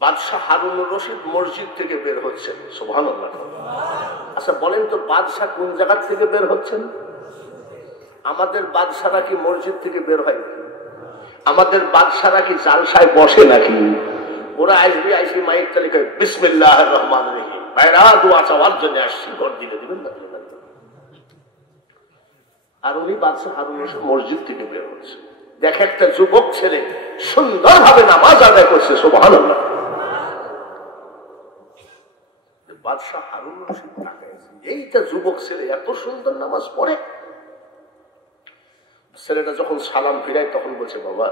বাদশাহ হারুনুর রশিদ মসজিদ থেকে বের হচ্ছেন, সুবহানাল্লাহ। আচ্ছা বলেন তো, বাদশাহ কোন জায়গা থেকে বের হচ্ছেন? আমাদের বাদশারা কি মসজিদ থেকে বের হয়? আমাদের বাদশারা কি জালসায় বসে নাকি? ওরা আসবে, আইসি মাইক তালিকায় বিসমিল্লাহির রহমানির রহিম, ভাইরা দোয়া চাওয়ার জন্য আসছি, ঘর দিলে দিবেন না? আর উনি বাদশাহ হারুন রশিদ মসজিদ থেকে বের হচ্ছে। দেখে একটা যুবক ছেলে সুন্দরভাবে নামাজ আদায় করছে, সুবহানাল্লাহ। বাদশাহ হারুন রশিদ তাকাইছে, এইটা যুবক ছেলে এত সুন্দর নামাজ পড়ে। ছেলেটা যখন সালাম ফিরায় তখন বলছে, বাবা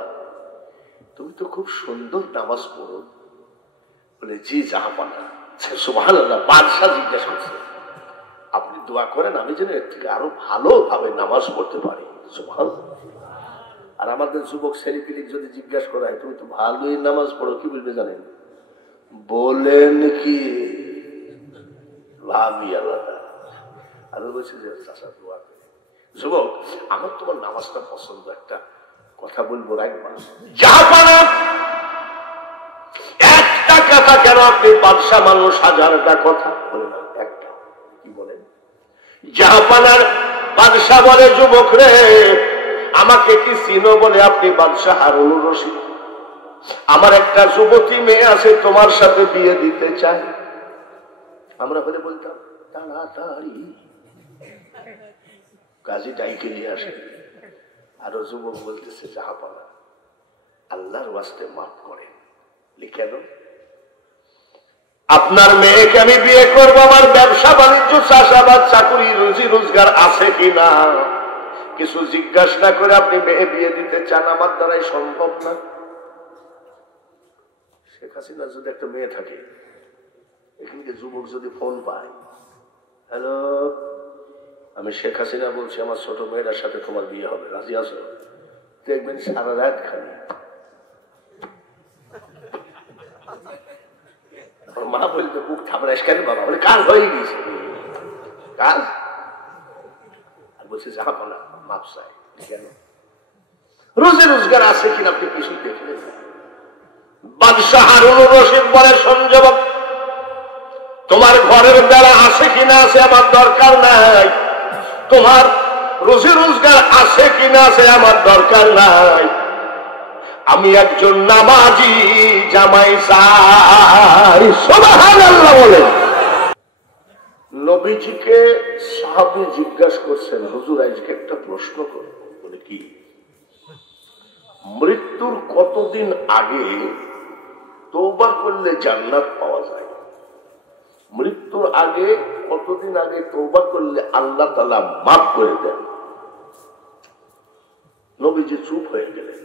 তুমি তো খুব সুন্দর নামাজ পড়ো। বলে, জি জাহাপানা। সুবহানাল্লাহ। বাদশাহ জিজ্ঞাসা করছে, আপনি দোয়া করেন আমি যেন এর থেকে আরো ভালোভাবে নামাজ পড়তে পারি। সুবহানাল্লাহ। আর আমাদের যুবক ছেলেপিলিক যদি জিজ্ঞাসা করা হয় তুমি তো ভালোই নামাজ পড়ো, কি বলবে জানেন? বলেন কি? ভাবি আলাদা। আর বলছে যে চাচা দোয়া করে। যুবক, আমার তোমার নামাজটা পছন্দ, একটা কথা বলবো, রাখবা? জাহাপানা, একটা কথা কেন? আপনি বাদশাহ মানুষ, হাজারটা কথা বলেন, একটা কি বলেন? জাহাপানার বাদশাহ বলে, যুবক রে আমাকে কি চিনো? বলে, আপনি বাদশাহ হারুনুর রশিদ। আমার একটা যুবতী মেয়ে আছে, তোমার সাথে বিয়ে দিতে চাই। আমরা বলে বলতাম তাড়াতাড়ি কাজী ডাইকে নিয়ে আসে। আরো যুবক বলতেছে, জাহাপানা আল্লাহর ওয়াস্তে মাফ করেন। কেন? আপনার মেয়েকে আমি বিয়ে করবো, আমার ব্যবসা বাণিজ্য, চাষাবাদ, চাকুরি, রুজি রোজগার আছে কিনা কিছু জিজ্ঞাসা না করে আপনি মেয়ে বিয়ে দিতে চান, আমার দ্বারাই সম্ভব না। শেখ হাসিনা যদি একটা মেয়ে থাকে, এখানকে যুবক যদি ফোন পায়, হ্যালো আমি শেখ হাসিনা বলছি, আমার ছোট মেয়েটার সাথে তোমার বিয়ে হবে, রাজি আছো? দেখবেন সারা রাত খালি মা বলতে বুক থাপড়াস কেন বাবা? বলে কাজ হয়ে গেছে, কাজ। আর বলছে জাহাপানা মাপ চাই। কেন? রোজে রোজগার আছে কিনা আপনি কিছু দেখলেন? বাদশাহ হারুনুর রশিদ বলে, সঞ্জীবক তোমার ঘরের বেলা আছে কিনা আছে আমার দরকার নাই, তোমার রোজে রোজগার আছে কিনা আছে আমার দরকার নাই, আমি একজন নামাজি জামাই চাই। সুবহানাল্লাহ বলেন। নবীজিকে সাহাবী জিজ্ঞাসা করছেন, হুজুর আজকে একটা প্রশ্ন করব। বলে কি? মৃত্যুর কতদিন আগে তওবা করলে জান্নাত পাওয়া যায়? মৃত্যুর আগে কতদিন আগে তওবা করলে আল্লাহ তাআলা মাফ করে দেন? নবীজি চুপ হয়ে গেলেন।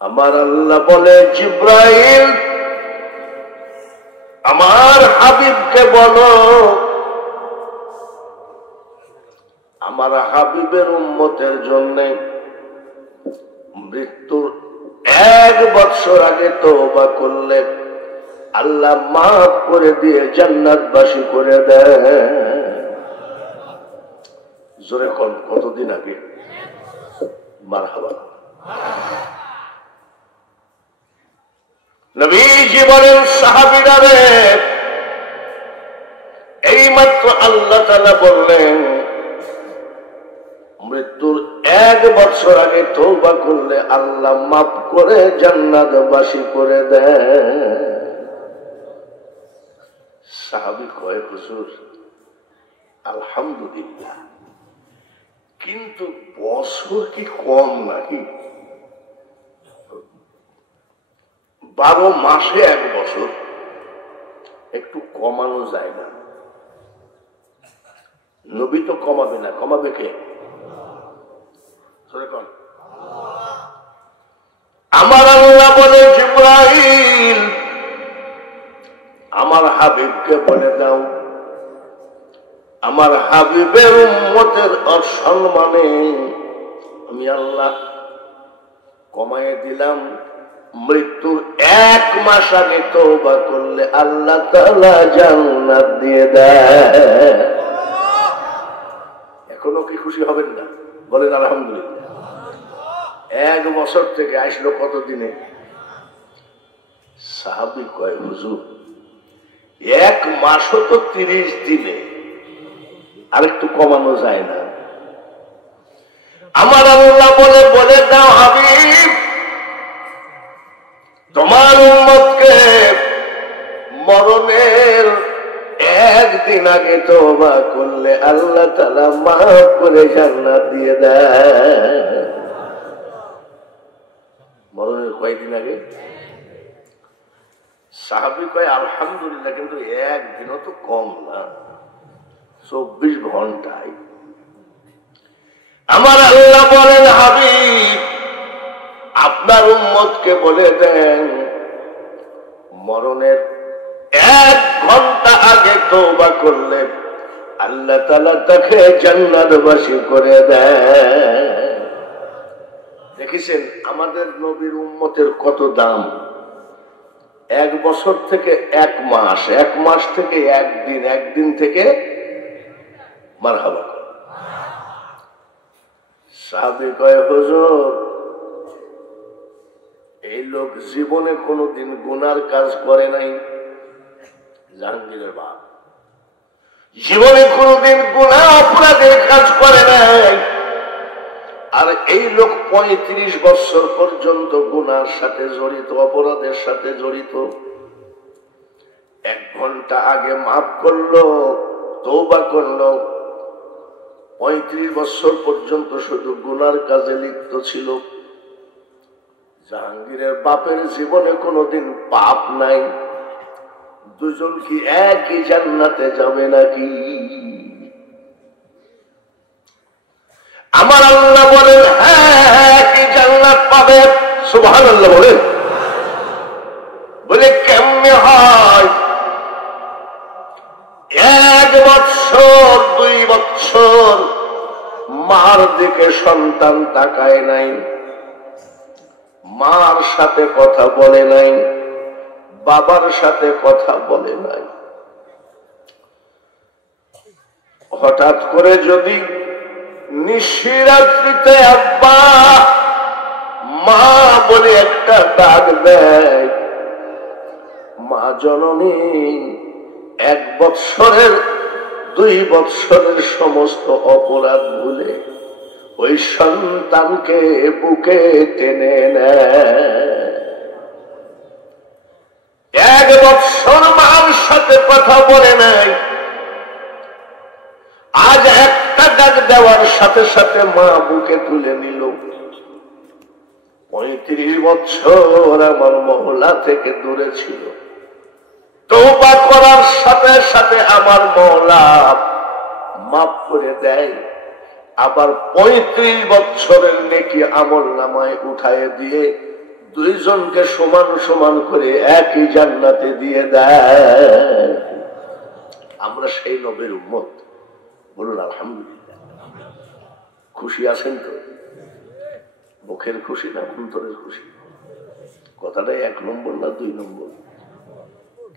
আমার আল্লাহ বলে, জিব্রাইল আমার হাবিবকে বলো, আমার হাবিবের উম্মতের জন্য মৃত্যুর 1 বছর আগে তওবা করলে আল্লাহ মাফ করে দিয়ে জান্নাতবাসী করে দেয়। জোরে কোন কতদিন আগে? মারহাবা। নবীজি বলেন, সাহাবীরা রে এইমাত্র আল্লাহ তাআলা বললেন মৃত্যুর 1 বছর আগে তওবা করলে আল্লাহ মাফ করে জান্নাতবাসী করে দেয়। সাহাবী কয়, হুজুর আলহামদুলিল্লাহ, কিন্তু বছর কি কম নাকি? 12 মাসে 1 বছর, একটু কমানো যায় না? নবী তো কমাবে না, কমাবে কে? আমার আল্লাহ বলে, জিব্রাইল আমার হাবিবকে বলে দাও, আমার হাবিবের উম্মতের অসম্মানে আমি আল্লাহ কমায় দিলাম, মৃত্যুর 1 মাস আগে তওবা করলে আল্লাহ তাআলা জান্নাত দিয়ে দেয়। এখনো কি খুশি হবেন না? বলেন আলহামদুলিল্লাহ। 1 বছর থেকে আসলো কত দিনে? সাহাবী কয় হুজুর এক মাসও তো 30 দিনে, আরেকটু কমানো যায় না? আমার আল্লাহ বলে দাও হাবিব, তোমার উম্মতকে মরণের একদিন আগে তওবা করলে আল্লাহ তাআলা মাফ করে জান্নাত দিয়ে দেয়। মরণের কয়েকদিন আগে? সাহাবী কয় আলহামদুলিল্লাহ, কিন্তু একদিনও তো কম না, 24 ঘন্টায়। আমার আল্লাহ বলেন হাবিব, আপনার উম্মতকে বলে দেন মরণের 1 ঘন্টা আগে তওবা করলে আল্লাহ তাআলা তাকে জান্নাতবাসী করে দেন। দেখেছেন আমাদের নবীর উম্মতের কত দাম? 1 বছর থেকে 1 মাস, 1 মাস থেকে 1 দিন, 1 দিন থেকে মারহাবা। সাহাবী কয় হুজুর এই লোক জীবনে কোনোদিন গুনার কাজ করে নাই। জাহাঙ্গীরের বাপ জীবনে কোনোদিন গুনাহ অপরাধের কাজ করে নাই, আর এই লোক 35 বছর পর্যন্ত গুনার সাথে জড়িত, অপরাধের সাথে জড়িত। 1 ঘন্টা আগে মাফ করলো, তওবা করলো, 35 বছর পর্যন্ত শুধু গুনার কাজে লিপ্ত ছিল। জাহাঙ্গীরের বাপের জীবনে কোনোদিন পাপ নাই। দুজন কি একই জান্নাতে যাবে নাকি? আমার আল্লাহ বলেন হ্যাঁ কি জান্নাত পাবে। সুবহানাল্লাহ বলেন। বলে কেমনে হয়? 1 বছর 2 বছর মার দিকে সন্তান তাকায় নাই, মার সাথে কথা বলে নাই, বাবার সাথে কথা বলে নাই। হঠাৎ করে যদি নিশিরাত্রিতে আব্বা মা বলে একটা ডাক দেয়, মা জননী 1 বৎসরের 2 বৎসরের সমস্ত অপরাধ ভুলে ওই সন্তানকে বুকে টেনে নেয়। 1 বৎসর মার সাথে কথা বলে নাই, আজ একটা ডাক দেওয়ার সাথে সাথে মা বুকে তুলে নিল। 35 বছর আমার মহল্লা থেকে দূরে ছিল, তওবা করার সাথে সাথে আমার মওলা মাফ করে দেয়। আবার 35 বছরের নেকি আমল নামায় উঠায় দিয়ে 2 জনকে সমান সমান করে একই জান্নাতে দিয়ে দেয়। আমরা সেই নবীর উম্মত, বলুন আলহামদুলিল্লাহ। খুশি আছেন তো? মুখের খুশি না অন্তরের খুশি? কথাটা 1 নম্বর না 2 নম্বর?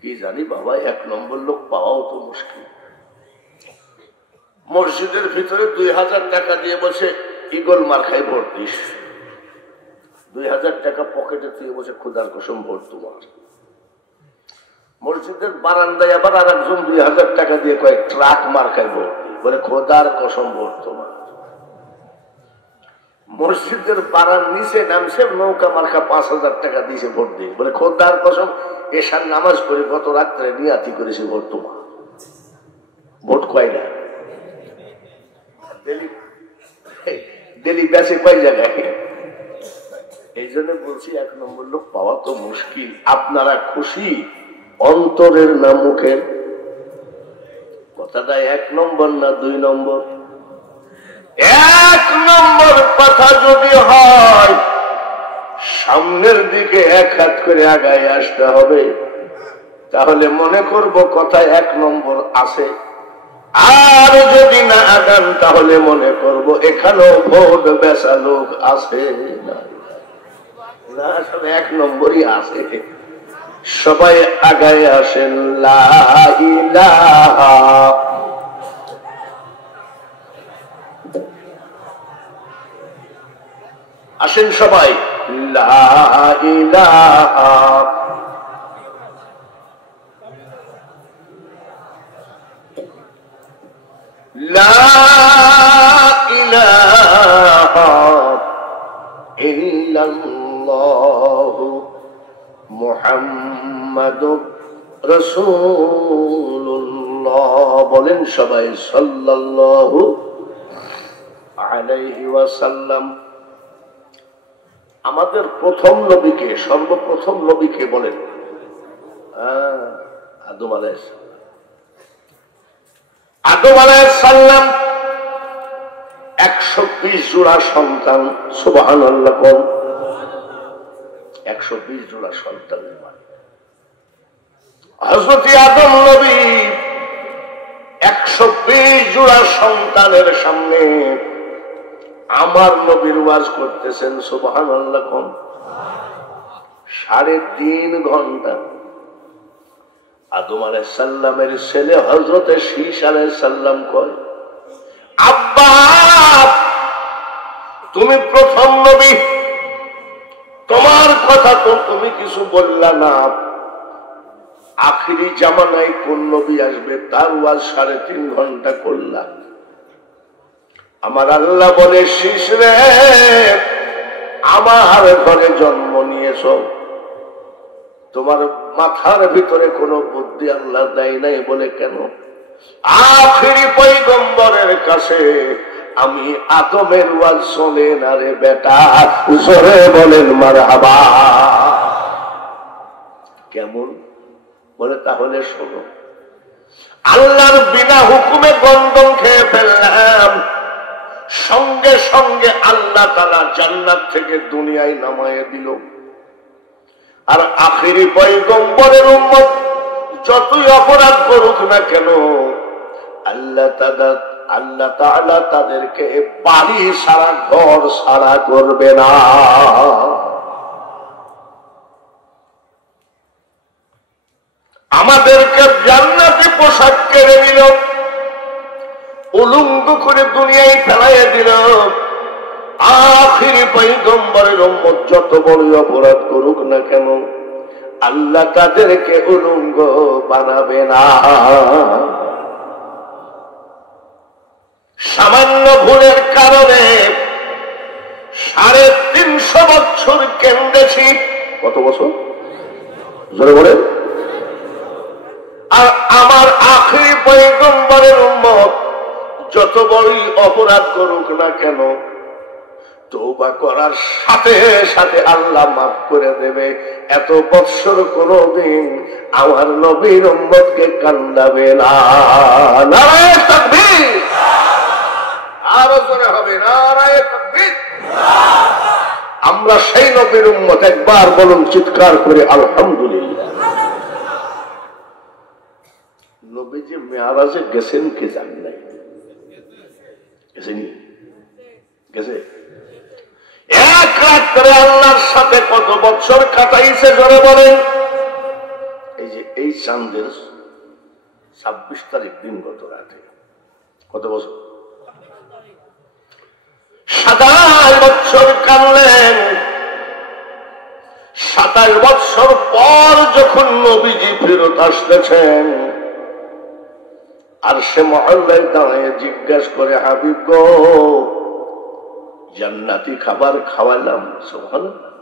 কি জানি বাবা, 1 নম্বর লোক পাওয়াও তো মুশকিল। মসজিদের ভিতরে 2000 টাকা দিয়ে বসে ইগল মার্কায় ভোট দিস, 2000 টাকা পকেটে দিয়ে বসে খোদার কসম ভোট তোমার। মসজিদের বারান্দায় আবার আর একজন 2000 টাকা দিয়ে কয়েক ট্রাক মার্কায় ভোট দিই, বলে খোদার কসম ভোট তোমার। মসজিদের পাড়ার নিচে নামছে নৌকা মার্কা 5000 টাকা দিয়েছে ভোট দিই, বলে খোদার কসম এশার নামাজ পড়ে গত রাত্রে নিয়াতি করেছে ভোট তোমার। ভোট কয় না, ডেলি বেঁচে কয় জায়গায়। এই জন্য বলছি 1 নম্বর লোক পাওয়া তো মুশকিল। আপনারা খুশি অন্তরের না মুখের? কথাটা 1 নম্বর না 2 নম্বর? 1 নম্বর কথা যদি হয় সামনের দিকে 1 হাত করে আগায় আসতে হবে, তাহলে মনে করব কথা 1 নম্বর আছে। আর যদি না আগান তাহলে মনে করব এখানেও ভোট বেচা লোক আছে। না সব 1 নম্বরই আছে। সবাই আগায় আসেন, লা ইলাহা আসেন সবাই, লা ইলাহা মুহাম্মাদুর রাসূলুল্লাহ। বলেন সবাই সাল্লাল্লাহু আলাইহি ওয়াসাল্লাম। আমাদের প্রথম নবীকে, সর্বপ্রথম নবীকে বলেন? আদম আলাইহিস সালাম। আদম আলাইহিস সালাম 120 জোড়া সন্তান। সুবহানাল্লাহ। 120 জোড়া সন্তানের মানে হযরত আদম নবী 120 জোড়া সন্তানের সামনে আমার নবীর ওয়াজ করতেছেন। সুবহানাল্লাহ। 3.5 ঘন্টা। আদম আলাইহিস সালামের ছেলে হযরত শীশ আলাইহিস সালাম কয়, আব্বা তুমি প্রথম নবী, তোমার কথা তো তুমি কিছু বললা না। আখিরি জামানায় কোন নবী আসবে তার ওয়াজ 3.5 ঘন্টা করলা। আমার আল্লাহ বলে, শীষ রে, আমার ঘরে জন্ম নিয়েছ, তোমার মাথার ভিতরে কোনো বুদ্ধি আল্লাহ দেয় নাই বলে কেন? আখিরি পয়গম্বরের কাছে আমি আদমের ওয়াজ শোনে না রে বেটা। জোরে বলেন মারহাবা। কেমন? বলে তাহলে শোনো। আল্লাহর বিনা হুকুমে গন্ধম খেয়ে ফেললাম, সঙ্গে সঙ্গে আল্লাহ তাআলা জান্নাত থেকে দুনিয়ায় নামায়ে দিল। আর আখিরি পয়গম্বরের উম্মত যতই অপরাধ করুক না কেন, আল্লাহ তাআলা তাদেরকে বাড়ি সারা, ঘর সারা করবে না। আমাদেরকে জান্নাতি পোশাক কেড়ে নিল, উলঙ্গ করে দুনিয়ায় ফেলাইয়া দিল। আখিরি পয়গম্বরের উম্মত যত বড় অপরাধ করুক না কেন, আল্লাহ তাদেরকে উলঙ্গ বানাবে না। সামান্য ভুলের কারণে 350 বছর কেন্দেছি। কত বছর? জোরে বলে। আর আমার আখিরি পয়গম্বরের উম্মত যত বড়ই অপরাধ করুক না কেন, তওবা করার সাথে সাথে আল্লাহ মাফ করে দেবে। এত বৎসর কোনদিন আমার নবীর উম্মতকে কান্দাবে না। নারায়ে তাকবীর। আরো জোরে হবে নারায়ে তাকবীর। আমরা সেই নবীর উম্মত। একবার বলুন চিৎকার করে আলহামদুলিল্লাহ। নবী যে মেরাজে গেছেন কে জানে নাই? গেছেন? গেছে? এক রাত্রে আল্লাহর সাথে কত বছর কাটাইছে জোরে বলেন? এই যে এই চাঁদের 26 তারিখ দিন গত রাতে কত বছর? 27 বছর কানলেন। 27 বছর পর যখন নবীজি ফেরত আসতেছেন, আর সে মহল্লায় দাঁড়িয়ে জিজ্ঞাসা করে, হাবিব গো, জান্নাতি খাবার খাওয়ালাম, সুবহানাল্লাহ,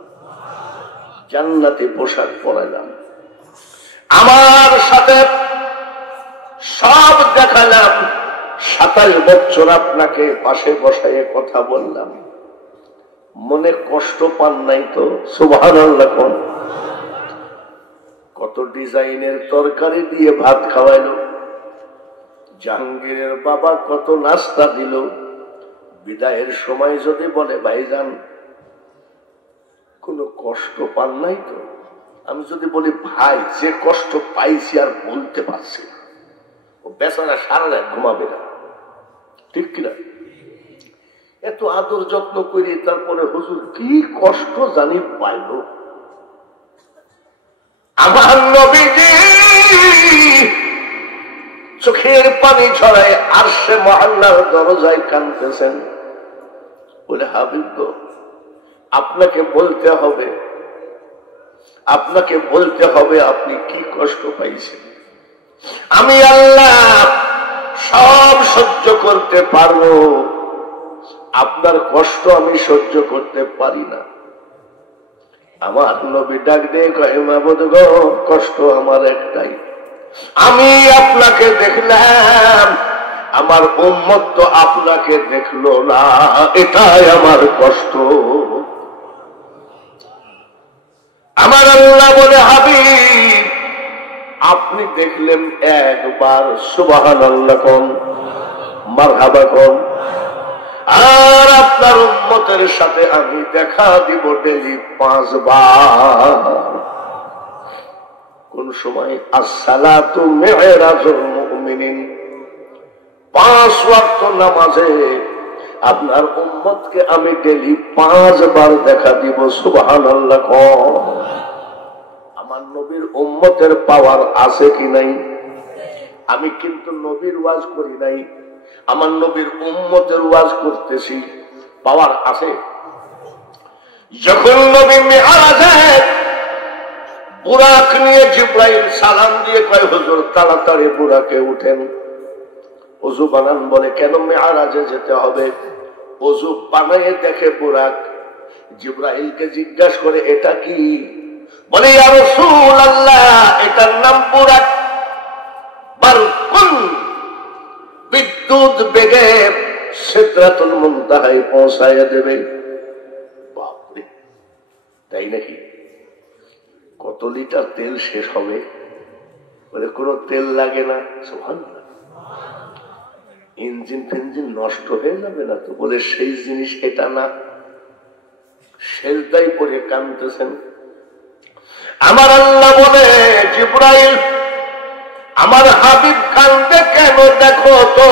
জান্নাতি পোশাক পরাইলাম, আমার সাথে সব দেখালাম, 27 বছর আপনাকে পাশে বসায় কথা বললাম, মনে কষ্ট পান নাই তো? সুবহানাল্লাহ। কত ডিজাইনের তরকারি দিয়ে ভাত খাওয়াইলো, জাহাঙ্গীরের বাবা কত নাস্তা দিল। বিদায়ের সময় যদি বলে, ভাইজান কোনো কষ্ট পান নাই তো? আমি যদি বলি, ভাই যে কষ্ট পাইছি আর বলতে পারছি, ও বেচারা সারা রাত ঘুমাবে না, ঠিক কিনা? এত আদর যত্ন করি, তারপরে হুজুর কি কষ্ট জানি পাইল। আমার নবীজি চোখের পানি ছড়ায় আরশে মুআল্লার দরজায় কাঁদতেছেন। বলে, হাবিব গো, আপনাকে বলতে হবে, আপনাকে বলতে হবে আপনি কি কষ্ট পাইছেন। আমি আল্লাহ সব সহ্য করতে পারবো, আপনার কষ্ট আমি সহ্য করতে পারি না। আমার নবী ডাক দিয়ে কয় মাবুদ গো, কষ্ট আমার একটাই, আমি আপনাকে দেখলাম, আমার উম্মত তো আপনাকে দেখলো না, এটাই আমার কষ্ট। আমার আল্লাহ বলে হাবিব আপনি দেখলেন একবার, সুবহানাল্লাহ কোন, মারহাবা কোন, আর আপনার উম্মতের সাথে আমি দেখা দিব ডেলি 5 বার। কোন সময় আসসালাতু মি'রাজুল মুমিনিন, 5 ওয়াক্ত নামাজে আপনার উম্মতকে আমি ডেলি 5 বার দেখা দিব, সুবহানাল্লাহ কোন। আমার নবীর উম্মতের পাওয়ার আছে কি নাই? আমি কিন্তু নবীর ওয়াজ করি নাই, আমার নবীর উম্মতের ওয়াজ করতেছি, পাওয়ার আছে। যখন নবী মিরাজে বুরাক নিয়ে জিবরাইল সালাম দিয়ে কয় হুজুর তাড়াতাড়ি বুরাকে উঠেন, ওযু বানান। বলে কেন মিরাজে যেতে হবে? ওযু বানায়ে দেখে বুরাক, জিবরাইলকে জিজ্ঞাসা করে এটা কি? বলে ইয়া রাসূলুল্লাহ এটার নাম বুরাক, বারকুন, বিদ্যুৎ বেগে সিদরাতুল মুনতাহায় পৌঁছায় দেবে। বাপরে, তাই নাকি? কত লিটার তেল শেষ হবে? বলে কোনো তেল লাগে না, সুবহানাল্লাহ। ইঞ্জিন ফেঞ্জিন নষ্ট হয়ে যাবে না তো? বলে সেই জিনিস এটা না। সেজদায় পড়ে কাঁদতেছেন। আমার আল্লাহ বলে জিবরাইল আমার হাবিব কান্দে কেন দেখো তো।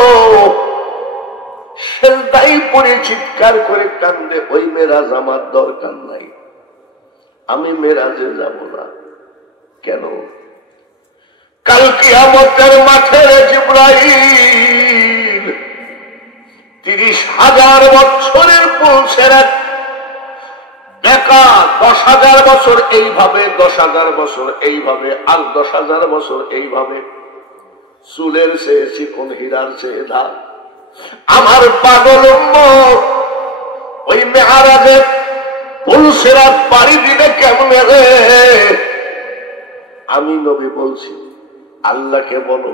সেজদায় পড়ে চিৎকার করে কান্দে, ওই মেরাজ আমার দরকার নাই, আমি মেরাজে যাব না। কেন? কাল কিয়ামতের মাঠে জিবরাইল 30,000 বছরের পৌঁছের বেকা, 10,000 বছর এইভাবে, 10,000 বছর এইভাবে, আর 10,000 বছর এইভাবে, চুলের চেয়ে চিকন, হীরার চেয়ে দাগ। আমার পাগল উম্মত ওই মেরাজে পুলসিরাত পাড়ি দিবে কেমনে রে? আমি নবী বলছি আল্লাহকে বলো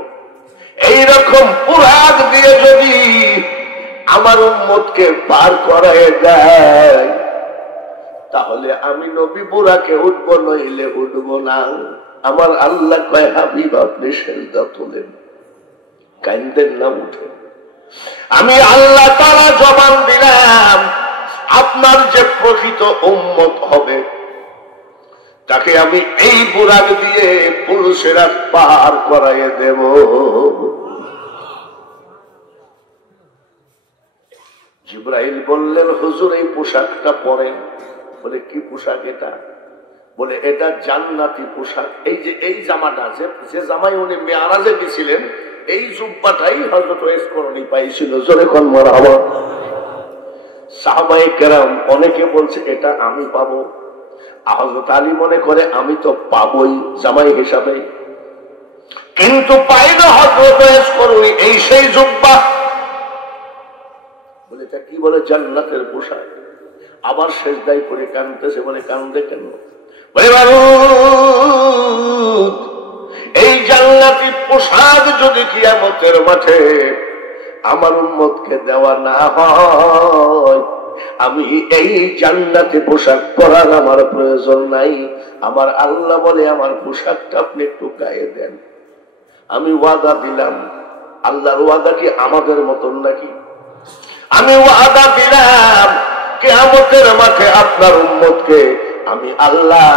এইরকম পুরাগ দিয়ে যদি আমার উম্মতকে পার করায় দেয়, তাহলে আমি নবী বুরাকে উঠবো, নইলে উঠবো না। আমার আল্লাহ কয় হাবিব আপনি সেজদা তোলেন, কাঁদেন না, উঠেন। আমি আল্লাহ তাআলা জবান দিলাম আপনার যে প্রকৃত উম্মত হবে তাকে আমি এই বুরাক দিয়ে পুলসিরাত পার করাইয়ে দেব। জিবরাইল বললেন হুজুর এই পোশাকটা পরেন। বলে কি পোশাক এটা? বলে এটা জান্নাতি পোশাক। এই যে এই জামাটা, যে জামাই উনি মেরাজে গেছিলেন, এই জুব্বাটাই হযরত ওয়াইস করণী পাইছিল। জোরে কোন মারহাবা। সাহাবায়ে কেরাম অনেকে বলছে এটা আমি পাবো, হযরত আলী মনে করে আমি তো পাবই জামাই হিসাবে, কিন্তু পাই না হযরত ওয়াইস করণী এই সেই জুব্বা। বলে এটা কি? বলে জান্নাতের পোশাক। আবার সেজদায় পড়ে কাঁদতেছে। বলে কান্দে কেন? বলে মারুদ এই জান্নাতি পোশাক যদি কিয়ামতের মাঠে আমার উম্মতকে দেওয়া না হয়, আমি এই জান্নাতি পোশাক পরার আমার প্রয়োজন নাই। আমার আল্লাহ বলে আমার পোশাকটা আপনি একটু গায়ে দেন। আমি ওয়াদা দিলাম। আল্লাহর ওয়াদা কি আমাদের মতন নাকি? আমি ওয়াদা দিলাম কিয়ামতের মাঠে আপনার উম্মতকে আমি আল্লাহ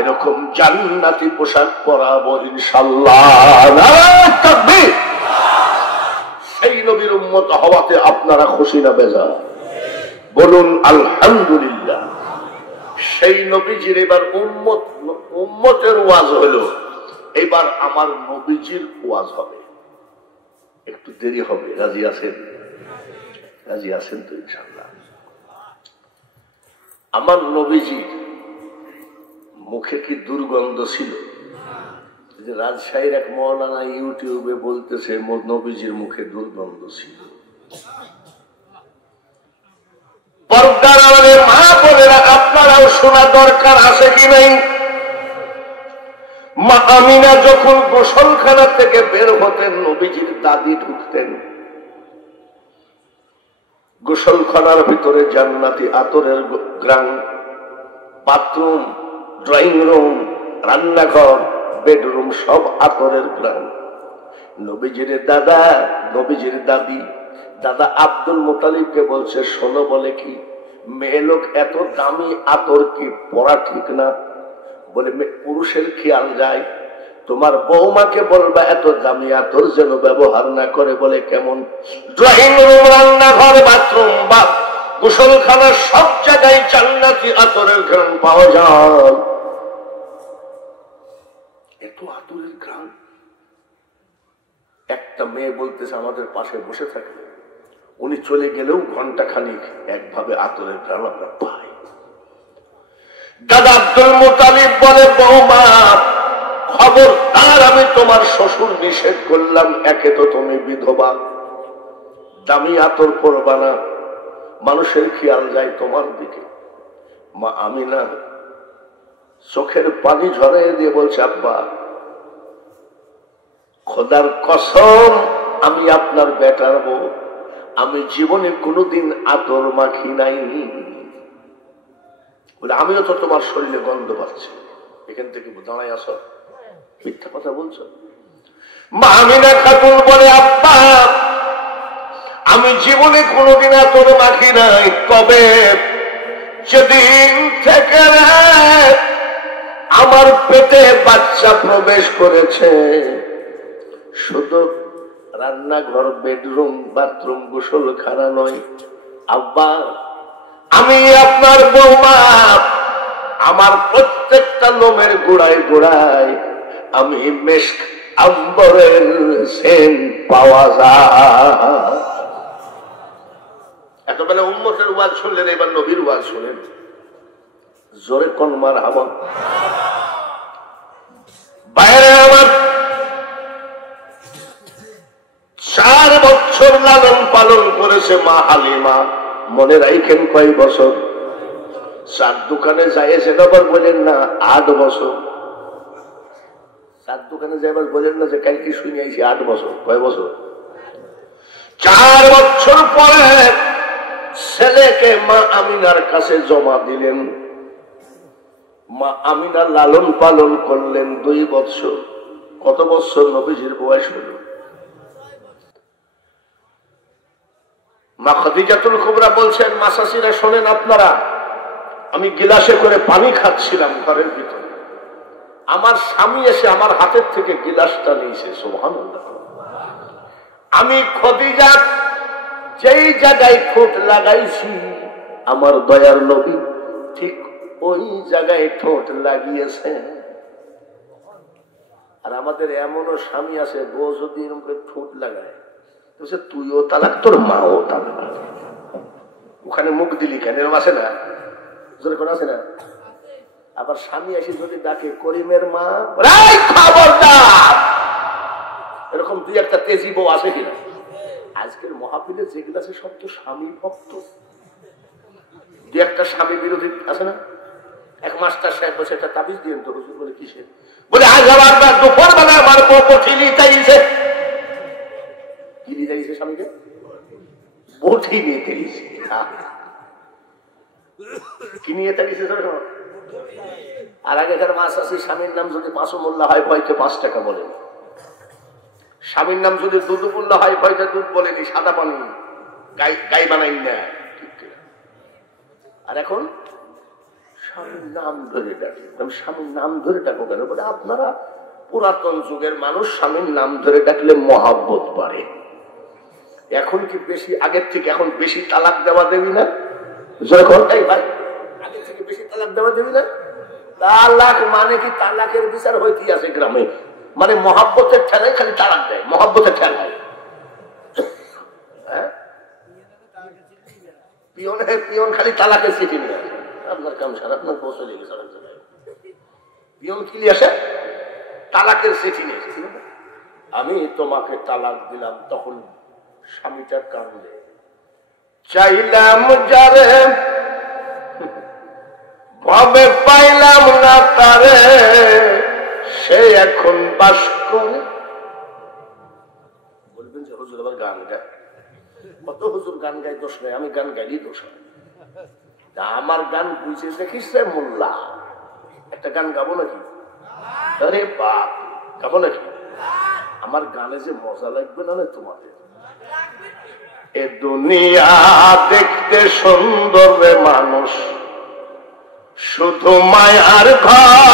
এরকম জান্নাতি পোশাক পরাবো ইনশাআল্লাহ। নারায়ে তাকবীর। সেই নবীর উম্মত হওয়াতে আপনারা খুশি না বেজার? বলুন আলহামদুলিল্লাহ। সেই নবীজির এবার উম্মতের ওয়াজ হলো, এবার আমার নবীজির ওয়াজ হবে। একটু দেরি হবে, রাজি আছেন? রাজি আছেন তো ইনশাআল্লাহ? আমার নবীজির মুখে কি দুর্গন্ধ ছিল? যে রাজশাহীর এক মওলানা ইউটিউবে বলতেছে নবীজির মুখে দুর্গন্ধ ছিল। পর্দার আড়ালে মা বলে ভাইরা আপনারাও শোনা দরকার আছে কি নাই? মা আমিনা যখন গোসলখানা থেকে বের হতেন, নবীজির দাদি ঢুকতেন। গোসলখানার ভিতরে জান্নাতি আতরের গ্রাম, বাথরুম, ড্রয়িং রুম, রান্নাঘর, বেডরুম সব আতরের গ্রাম। নবীজির দাদা, নবীজির দাদি, দাদা আব্দুল মুতালিবকে বলছে, শোনো, বলে কি মেয়ে লোক এত দামি আতর কি পরা ঠিক না? বলে পুরুষের খেয়াল যায়, তোমার বৌমাকে বলবা এত দামি আতর যেন ব্যবহার না করে। বলে কেমন? ড্রয়িং রুম, রান্নাঘর, বাথরুম বা গোসলখানা সব জায়গায় জান্নাতি আতরের ঘ্রাণ পাওয়া যায়। এত আতরের ঘ্রাণ। একটা মেয়ে বলতেছে আমাদের পাশে বসে থাকে, উনি চলে গেলেও ঘন্টা খানিক একভাবে আতরের ঘ্রাণ আমরা পাই। দাদা আব্দুল মুতালিব বলে, বৌমা খবরদার, আমি তোমার শ্বশুর নিষেধ করলাম, একে তো তুমি বিধবা, দামি আতর পরবা না, মানুষের খেয়াল যায় তোমার দিকে। মা আমিনা চোখের পানি ঝরাইয়ে দিয়ে বলছে, আব্বা খোদার কসম, আমি আপনার বেটার বউ, আমি জীবনে কোনোদিন আতর মাখি নাই। বলে আমিও তো তোমার শরীরে গন্ধ পাচ্ছি, এখান থেকে দাঁড়াই আসো, মিথ্যা কথা বলছো। মা আমিনা খাতুন বলে, আব্বা আমি জীবনে কোনোদিন আতর মাখি নাই। কবে? যেদিন থেকে আমার পেটে বাচ্চা প্রবেশ করেছে, শুধু রান্নাঘর, বেডরুম, বাথরুম, গোসলখানা নয় আব্বা, আমি আপনার বৌমা, আমার প্রত্যেকটা লোমের গোড়ায় গোড়ায় আমি মেশক আম্বরের সেন্ট পাওয়া যায়। এতবেলা উম্মতের ওয়াজ শুনলেন, এবার নবীর ওয়াজ শুনেন। জোরে কোন মারহাবা। বাইরে আমার 4 বছর লালন পালন করেছে মা হালিমা। মনে রাখেন কয় বছর? 4 দোকানে যাইয়েছেন, আবার বলেন না 8 বছর। 4 দোকানে যাইবার বলেন না যে কালকে শুনে আইছি 8 বছর। কয় বছর? 4 বছর পরে ছেলেকে মা আমিনার কাছে জমা দিলেন। মা আমিনা লালন পালন করলেন 2 বছর। কত বছর নবীজির বয়স হলো? মা খাদিজাতুল কুবরা বলছেন, মাসাসিরা শোনেন আপনারা, আমি গিলাসে করে পানি খাচ্ছিলাম ঘরের ভিতরে, আমার স্বামী এসে আমার হাতের থেকে গিলাসটা নিয়েছে। সুবহানাল্লাহ। আমি খাদিজা যেই জায়গায় ঠোঁট লাগাইছি, আমার দয়ার নবী ঠিক ওই জায়গায় ঠোঁট লাগিয়েছে। আর আমাদের এমনও স্বামী আছে, বউ যদি এরকম করে ঠোঁট লাগায়, তুইও তালাক, তোর মাও তালাক, ওখানে মুখ দিলি কেন? এরকম আছে না? জোরে কোন আছে না? আবার স্বামী এসে যদি ডাকে করিমের মা, খবরদার, এরকম 2-1টা তেজি বউ আছে কিনা? আজকের মাহফিলে যেগুলো আছে সব তো স্বামী ভক্ত। 2-1টা স্বামী বিরোধী আছে না? এক মাস্টার সাহেব বসে একটা তাবিজ দিয়েন তো, হুজুর বলে কিসের? বলে আজ আবার দুপুর বেলা আমার বউ ঠিলি চাইছে। কি নিয়ে চাইছে? স্বামীকে বঠি নিয়ে চাইছে। কি নিয়ে চাইছে? আর আগেকার মাছ আছে, স্বামীর নাম যদি 5 মোল্লা হয়, ভয়কে 5 টাকা বলেন। স্বামীর নাম যদি দুধ মোল্লা হয়, ভয়কে দুধ বলেনি, সাদা পানি গাই বানাই না। আর এখন স্বামীর নাম ধরে ডাকে। স্বামীর নাম ধরে ডাকো কেন? বলে আপনারা পুরাতন যুগের মানুষ, স্বামীর নাম ধরে ডাকলে মহাব্বত বাড়ে। এখন কি বেশি আগের থেকে এখন বেশি তালাক দেওয়া দেবি না? যখন এই ভাই আগের থেকে বেশি তালাক দেওয়া দেবি না? তালাক মানে কি? তালাকের বিচার হইতে আছে গ্রামে, মানে মহাব্বতের ঠেলায় খালি তালাক দেয়, মহাব্বতের ঠেলায়। পিয়ন খালি তালাকের চিঠি নিয়ে আসে। আপনার কাম সারা, আপনার পৌঁছে লেগে সারা জায়গায় পিয়ন কি নিয়ে আসে? তালাকের চিঠি নিয়ে এসেছি। আমি তোমাকে তালাক দিলাম। তখন স্বামীটা কান্দে, চাইলাম যারে কবে পাইলাম না তারে, সে এখন বাস করে। বলবেন যে হুজুর আবার গান গায়। কত হুজুর গান গায়, দোষ নেই, আমি গান গাইলেই দোষ হয়। আমার গান বুঝে দেখিস রে মোল্লা, একটা গান গাবো নাকি? আরে বাপ, গাবো নাকি? আমার গানে যে মজা লাগবে না তোমাদের। এ দুনিয়া দেখতে সুন্দর রে মানুষ, শুধু মায়ার ঘর।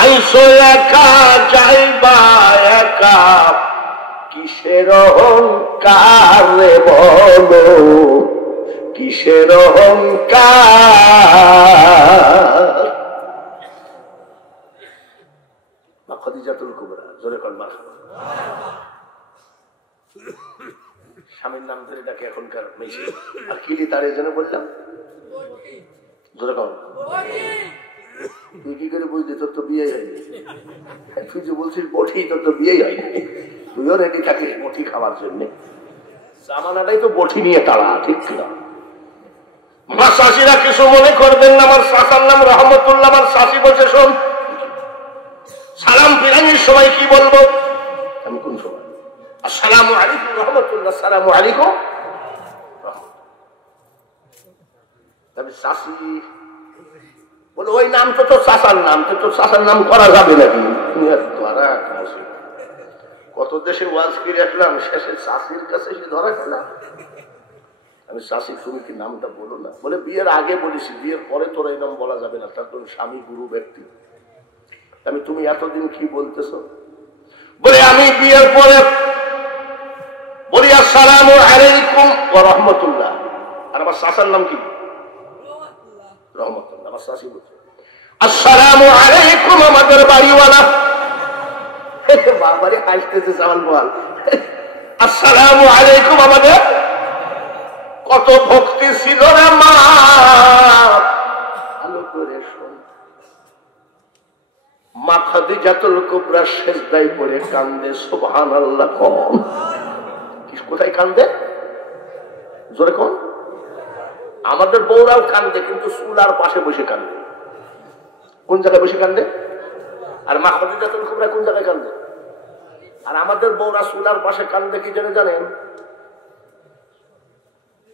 আইসো একা যাইবা একা, কিসের অহংকার রে বলো, কিসের অহংকার। মা খাদিজাতুল কুবরা, জোরে কর মারহাবা। স্বামীর নাম ধরে ডাকে এখনকার মেয়ে। আর কি তারে যেন বললাম, জোরে কর। তুই কি করে বুঝলি তোর তো বিয়ে হয়নি? তুই যে বলছিস বটি, তোর তো বিয়েই হয়নি। তুইও রেডি থাকিস বটি খাওয়ার জন্য। জামানাটাই তো বটি নিয়ে তারা, ঠিক ছিল। আমার শাশিরা কিছু মনে করবেন না, আমার শাসার নাম রহমতুল্লাহ। আমার শাশি বলছে শোন, সালাম ফিরানির সময় কি বলবো? আমি কোন সময়? আসসালামু আলাইকুম রহমতুল্লাহ, আসসালামু আলাইকুম। তবে শাশি বলে ওই নাম তো তোর চাচার নাম, তো তোর চাচার নাম করা যাবে নাকি? কত দেশে ওয়াজ করে আসলাম, শেষে শাশির কাছে সে ধরা খেলাম। আমি শাশি তুমি কি নামটা বলো না? বলে বিয়ের আগে বলেছি, বিয়ের পরে তোর এই নাম বলা যাবে না, তার তোর স্বামী গুরু ব্যক্তি। আমি তুমি এতদিন কি বলতেছ? বলে আমি বিয়ের পরে বলি আসসালামু আলাইকুম ওয়া রাহমাতুল্লাহ। আর আমার চাচার নাম কি? রহমতুল্লাহ। আমার শাশি বলছে আসসালামু আলাইকুম আমাদের বাড়িওয়ালা। বাবারে হাসতেছে সামান বল, আসসালামু আলাইকুম আমাদের। কত ভক্তি ছিল রে মা, ভালো করে শোন। মা খাদিজাতুল কুবরা সেজদায় পড়ে কান্দে, সুবহানাল্লাহ। কম কোথায় কান্দে? জোরে কোন? আমাদের বউরাও কান্দে, কিন্তু চুলার পাশে বসে কান্দে। কোন জায়গায় বসে কান্দে? আর মা খাদিজাতুল কুবরা কোন জায়গায় কান্দে? আর আমাদের বউরা চুলার পাশে কান্দে কি জন্য জানেন?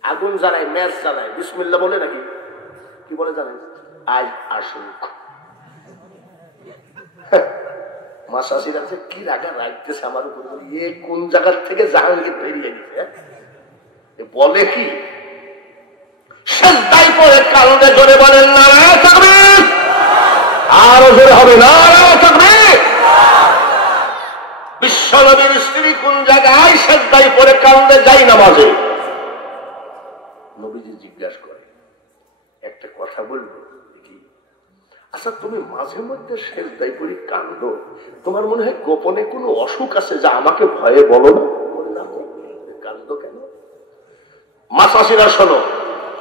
আগুন জ্বালায়, ম্যাচ জ্বালায়, বিসমিল্লাহ বলে নাকি কি বলে জানেন? আজ আসুক। মা শাশির আছে কি রাগা রাখতেছে আমার উপর, এ কোন জায়গার থেকে জাহাঙ্গীর বেরিয়ে গেছে বলে কি? সেজদায় পড়ে কান্দে, জোরে বলেন নারায়ে তাকবীর। আরো জোরে হবে নারায়ে তাকবীর। বিশ্বনবীর স্ত্রী কোন জায়গায় সেজদায় পড়ে কান্দে? যাই নামাজে। নবীজি জিজ্ঞাসা করে, একটা কথা বলবো কি? আচ্ছা তুমি মাঝে মধ্যে সেজদায় পড়ে কান্দো, তোমার মনে হয় গোপনে কোনো অসুখ আছে যা আমাকে ভয়ে বলো না? কান্দো কেন? মা শাশিরা শোনো,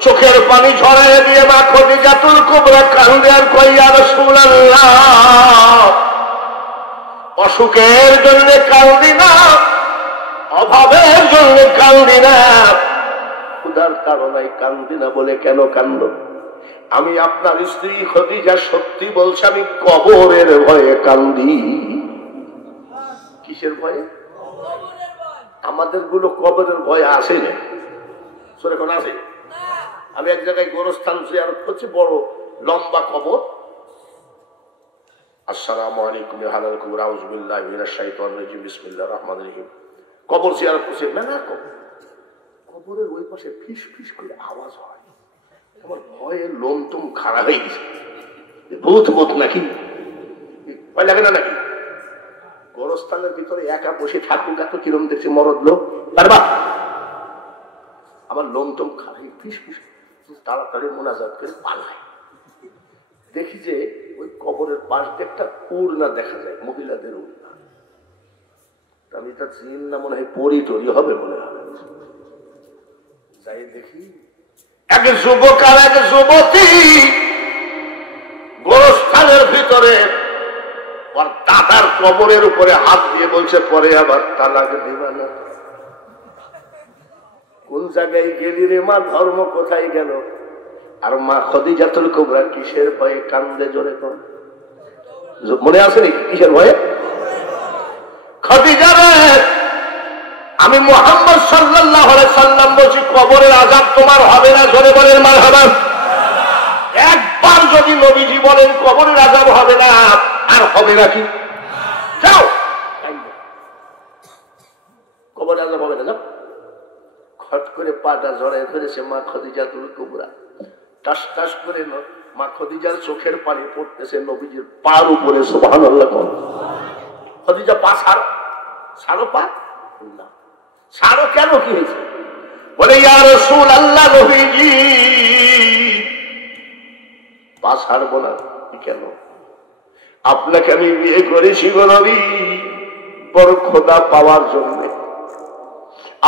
চোখের পানি ঝরাইয়া দিয়ে মা খাদিজাতুল কুবরা কান্দে আর কয়, ইয়া রাসূলুল্লাহ, অসুখের জন্য কান্দি না, অভাবের জন্য কান্দি না, ক্ষুধার কারণে কান্দি না। বলে কেন কান্দো? আমি আপনার স্ত্রী খাদিজা সত্যি বলছে, আমি কবরের ভয়ে কান্দি। কিসের ভয়ে? আমাদের গুলো কবরের ভয় আসে না, সরে কোন আসে? আমি এক জায়গায় গোরস্থান জিয়ারত করছি, বড় লম্বা কবর। আসসালামু আলাইকুম হালাল কুবর আউযু বিল্লাহি মিনাশ শাইতানির রাজিম বিসমিল্লাহির রহমানির রহিম। কবর জিয়ারত করছি, মেলা কবরের ওই পাশে ফিস ফিস করে আওয়াজ হয়। আমার ভয়ে লোম টুম খাড়া হয়ে গেছে, ভূত ভূত নাকি? ভয় লাগে না নাকি? গোরস্থানের ভিতরে একা বসে থাকুক, এত কিরম দেখছি মরদ লোক, পারবা? আমার লোম টুম খাড়া হয়ে ফিস ফিস তাড়াতাড়ি মোনাজাত করে পালায়। দেখি যে ওই কবরের পাশ দিয়ে একটা উড়না দেখা যায়, মহিলাদের উড়না। আমি তা চিন না, মনে হয় পরি টরি হবে মনে হয়। যাই দেখি এক যুবক আর এক যুবতী গোরস্থানের ভিতরে ওর দাদার কবরের উপরে হাত দিয়ে বলছে, পরে আবার তালাক দিবা না? কোন জায়গায় গেলি রে মা, ধর্ম কোথায় গেল? আর মা খাদিজাতুল কুবরা কিসের ভয়ে কান্দে জোরে কোন মনে আছে নাকি? কিসের ভয়ে? খাদিজা রে, আমি মুহাম্মদ সাল্লাল্লাহু আলাইহি সাল্লাম বলছি, কবরের আযাব তোমার হবে না, জোরে বলেন মারহাবা। একবার যদি নবীজি বলেন কবরের আযাব হবে না, আর হবে নাকি? যাও, কবরের আযাব হবে না। খট করে পাটা জড়ায় ধরেছে মা খাদিজাতুল কুবরা। টাস টাস করে মা খাদিজার চোখের পানি পড়তেছে নবীজির পার উপরে। সুবহানাল্লাহ। খাদিজা পা ছাড়ো, ছাড়ো পা না। ছাড়ো কেন? কি হয়েছে? বলে ইয়া রাসূলুল্লাহ, নবীজি পা ছাড়বো না। কেন? আপনাকে আমি বিয়ে করেছি গো নবী বড় খোদা পাওয়ার জন্য।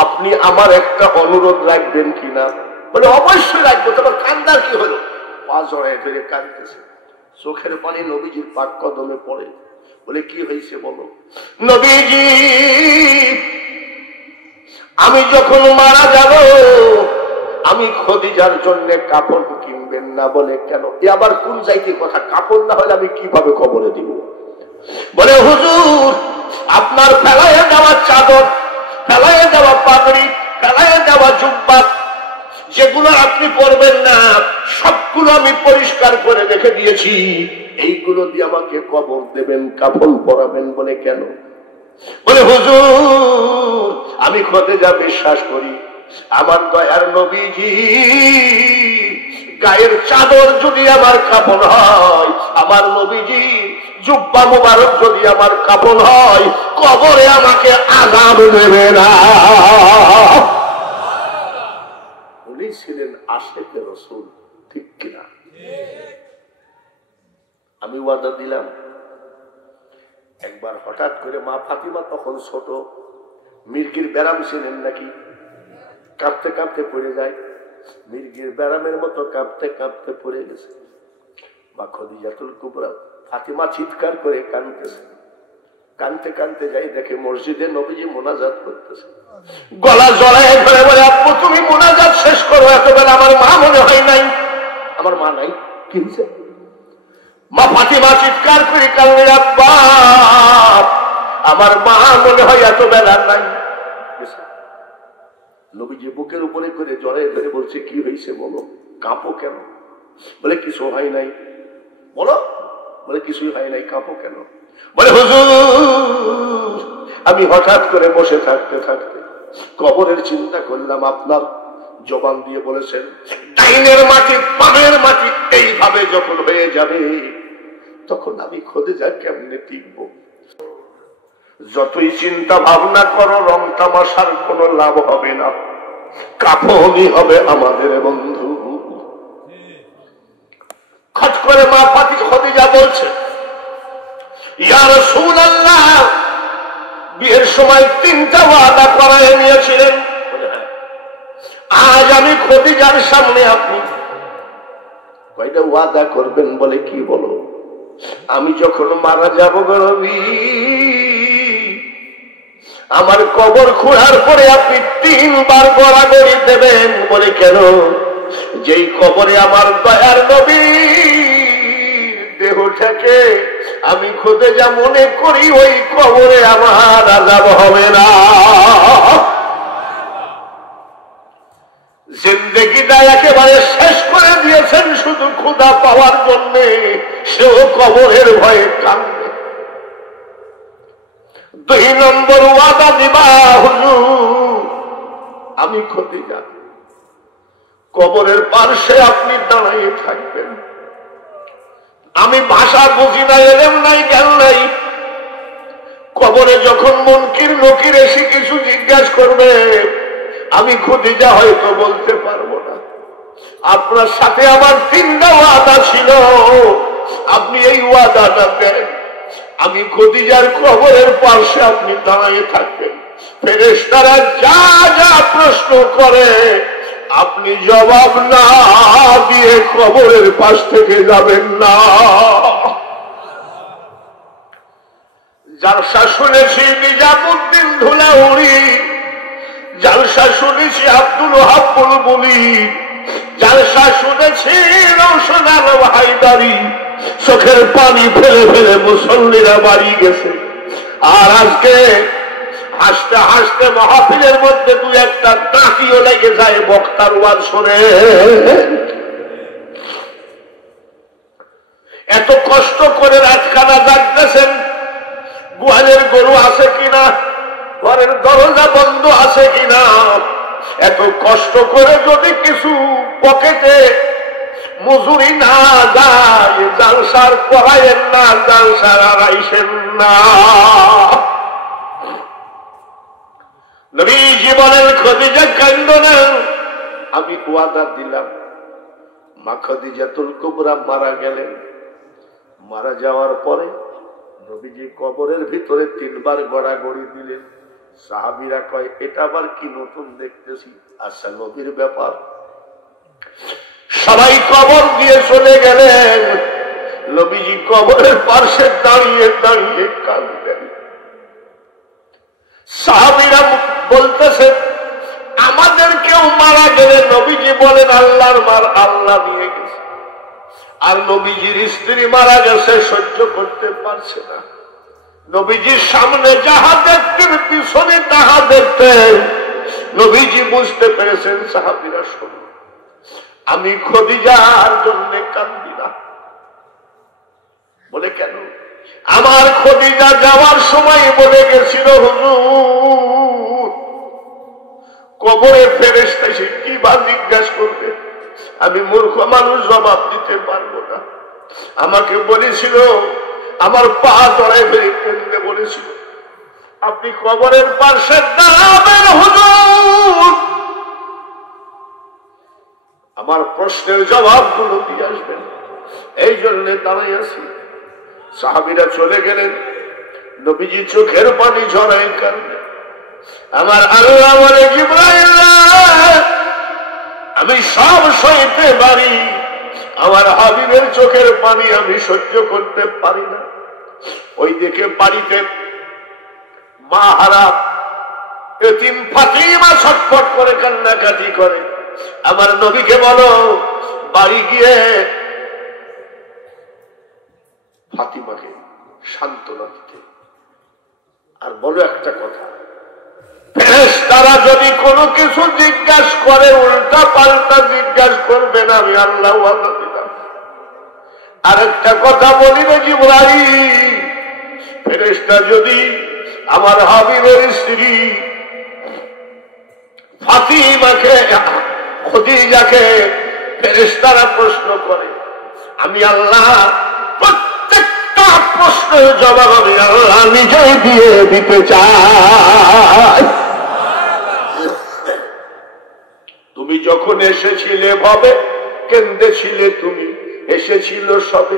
আপনি আমার একটা অনুরোধ রাখবেন কিনা? বলে অবশ্যই রাখবো। তোমার কান্দার কি হলো? পা জড়ায় ধরে কাঁদতেছে, চোখের পানি নবীজির পাক কদমে পড়ে। বলে কি হয়েছে বলো? নবীজি, আমি যখন মারা যাব আমি খাদিজার জন্য কাপড় কিনবেন না। বলে কেন? এ আবার কোন জায়গায় কথা? কাপড় না হলে আমি কিভাবে কবরে দিব? বলে হুজুর, আপনার ফেলাইয়া দেওয়া চাদর, ফেলাইয়া দেওয়া পাগড়ি, ফেলাইয়া দেওয়া জুব্বা, যেগুলো আপনি পরবেন না সবগুলো আমি পরিষ্কার করে রেখে দিয়েছি। এইগুলো দিয়ে আমাকে কবর দেবেন, কাফন পরাবেন। বলে কেন? বলে হুজুর, আমি খাদিজা বিশ্বাস করি আমার দয়ার নবীজি গায়ের চাদর যদি আমার কাফন হয়, আমার নবীজি জুব্বা মুবারক যদি আমার কাফন হয়, কবরে আমাকে আযাব দেবে না। উনি ছিলেন আশিকে রাসূল, ঠিক কিনা? আমি ওয়াদা দিলাম। একবার হঠাৎ করে মা ফাতিমা, তখন ছোট, মির্গির ব্যারাম ছিলেন নাকি, কাঁপতে কাঁপতে পড়ে যায়। মির্গির ব্যারামের মতো কাঁপতে কাঁপতে পড়ে গেছে। মা খাদিজাতুল কুবরা, ফাতিমা চিৎকার করে কাঁদতেছে। কাঁদতে কাঁদতে যাই দেখে মসজিদে নবীজি মোনাজাত করতেছে। গলা জড়ায় ধরে বলে, আব্বু তুমি মোনাজাত শেষ করো, এতবেলা আমার মা মনে হয় নাই। আমার মা নাই? কি হয়েছে? মা ফাতিমা চিৎকার করে কাঁদলেন, আব্বা আমার মা মনে হয় এতবেলা নাই। নবীজি বুকের উপরে করে জড়ায় ধরে বলছে, কি হয়েছে বলো, কাঁপো কেন? বলে কিছু হয় নাই। বলো। বলে কিছুই হয় নাই, কাঁপো কেন? বলে হুজুর, আমি হঠাৎ করে বসে থাকতে থাকতে কবরের চিন্তা করলাম। আপনার জবান দিয়ে বলেছেন ডাইনের মাটি বামের মাটি এইভাবে যখন হয়ে যাবে তখন আমি খাদিজা কেমনে টিকবো? যতই চিন্তা ভাবনা করো রং তামাশার কোন লাভ হবে না, কাফনই হবে আমাদের বন্ধু। খট করে মা খাদিজা বলছে, ইয়া রাসূলুল্লাহ, বিয়ের সময় 3টা ওয়াদা করায় নিয়েছিলেন, আজ আমি খাদিজার সামনে আপনি কয়টা ওয়াদা করবেন? বলে কি বলো? আমি যখন মারা যাব গো নবী, আমার কবর খোঁড়ার পরে আপনি 3 বার গড়াগড়ি দেবেন। বলে কেন? যেই কবরে আমার দয়ার নবী দেহটাকে আমি খাদিজা মনে করি, ওই কবরে আমার আযাব হবে না। জিন্দেগিটা একেবারে শেষ করে দিয়েছেন শুধু খোদা পাওয়ার জন্য, সেও কবরের ভয়ে কাঁদবে। 2 নম্বর ওয়াদা দিবা, হুজুর আমি খাদিজা কবরের পাশে আপনি দাঁড়িয়ে থাকবেন। আমি ভাষা বুঝি না, এলেম নাই, জ্ঞান নাই। কবরে যখন মুনকির নকির এসে কিছু জিজ্ঞাসা করবে, আমি খাদিজা হয়তো বলতে পারবো না। আপনার সাথে আমার 3টা ওয়াদা ছিল, আপনি এই ওয়াদাটা দেন, আমি খাদিজার কবরের পাশে আপনি দাঁড়িয়ে থাকবেন। ফেরেশতারা যা যা প্রশ্ন করে আপনি জবাব না দিয়ে কবরের পাশ থেকে যাবেন না। যার শুনেছি নিজামুদ্দিন ধুলাউড়ি জালসা শুনেছি আব্দুল ওহাব বুলবুলি, জালসা শুনেছি রওশন আলম হায়দারি, চোখের পানি ফেলে ফেলে মুসল্লিরা বাড়ি গেছে। আর আজকে হাসতে হাসতে মাহফিলের মধ্যে দু একটা তাকিও লেগে যায় বক্তার ওয়াজ শুনে। এত কষ্ট করে রাতখানা জাগতেছেন, গোয়ালের গরু আছে কিনা, ঘরের দরজা বন্ধ আছে কিনা, এত কষ্ট করে যদি কিছু পকেটে মজুরি না যায়, জালসার করাইয়েন না, জালসার আড়াইছেন না। নবীজি বলেন, খদিজা কান্দো না, আমি ওয়াদা দিলাম। মা খদিজাতুল কুবরা মারা গেলেন। মারা যাওয়ার পরে নবীজি কবরের ভিতরে 3 বার গড়াগড়ি দিলেন। সাহাবীরা কয়, এটা আবার কি নতুন দেখতেছি? আচ্ছা, নবীর ব্যাপার। সবাই কবর দিয়ে চলে গেলেন। নবীজি কবরের পাশে দাঁড়িয়ে দাঁড়িয়ে কাঁদলেন। সাহাবীরা বলতেছে, আমাদের কেউ মারা গেলে নবীজি বলেন, আল্লাহর মার আল্লাহ নিয়ে গেছে। আর নবীজির স্ত্রী মারা গেছে, সহ্য করতে পারছে না। নবীজির সামনে যাহা দেখতেন, পিছনে তাহা দেখতেন। নবীজি বুঝতে পেরেছেন, সাহাবীরা শোনো, আমি খদিজার জন্য কান্দি না। বলে কেন? আমার খদিজা যাওয়ার সময় বলে গেছিল, হুজুর কবরে ফেরেশতা এসে কি বা জিজ্ঞাসা করবে, আমি মূর্খ মানুষ, জবাব দিতে পারবো না। আমাকে বলেছিল, আমার পা জড়ায় ফেলে কেন্দ্রে বলেছিল, আপনি কবরের পাশে দাঁড়াবেন হুজুর, আমার প্রশ্নের জবাবগুলো দিয়ে আসবেন, এই জন্য দাঁড়াই আছি। সাহাবীরা চলে গেলেন। নবীজি চোখের পানি ঝরাই কাঁদলেন। আমার আল্লাহ বলে, জিবরাইল আমি সব সইতে পারি, আমার হাবিবের চোখের পানি আমি সহ্য করতে পারি না। ওই দেখে বাড়িতে মা হারা এতিম ফাতিমা ছটফট করে কান্নাকাটি করে। আমার নবীকে বলো বাড়ি গিয়ে ফাতিমাকে সান্ত্বনা দিতে। আর বলো একটা কথা, ফেরেশতারা যদি কোনো কিছু জিজ্ঞাসা করে, উল্টা পাল্টা জিজ্ঞাসা করবে না, আমি আল্লাহ ওয়াদা দিলাম। আরেকটা কথা বলি না জিবরাইল, ফেরেশতা যদি আমার হাবিবের স্ত্রী ফাতিমাকে, খদিজাকে ফেরেশতারা প্রশ্ন করে, আমি আল্লাহ প্রত্যেকটা প্রশ্নের জবাব আমি আল্লাহ নিজেই দিয়ে দিতে চাই। তুমি যখন এসেছিলে ভাবে কেন্দেছিলে, তুমি এসেছিল সবে,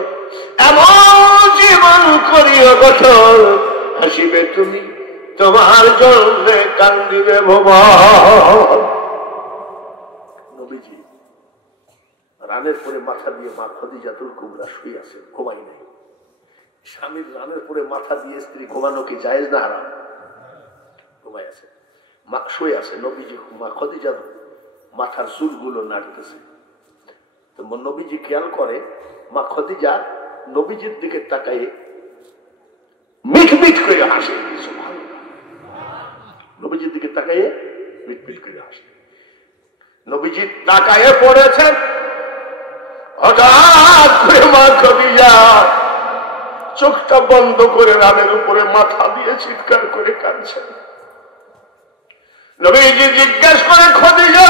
এমন জীবন করিও গঠন, হাসিবে তুমি তোমার জন্য কান্দিবে ভুবন। নবীজি রানের পরে মাথা দিয়ে মা খদিজাতুল কুবরা শুয়ে আছে, ঘুমাই নাই। স্বামীর রানের পরে মাথা দিয়ে স্ত্রী ঘুমানো কি জায়েজ না হারাম? ঘুমাই আছে, মা শুয়ে আছে। নবীজি মা খদিজা মাথার চুলগুলো নাড়তেছে। নবীজি খেয়াল করে, মা খদিজা নবীজির দিকে তাকায় মিট মিট করে হাসে। নবীজির দিকে তাকায় মিট মিট করে হাসে। নবীজি তাকায়ে পড়েছেন, হঠাৎ করে মা খদিজা চোখটা বন্ধ করে রানের উপরে মাথা দিয়ে চিৎকার করে কাঁদছেন। নবীজি জিজ্ঞাসা করে, খদিজা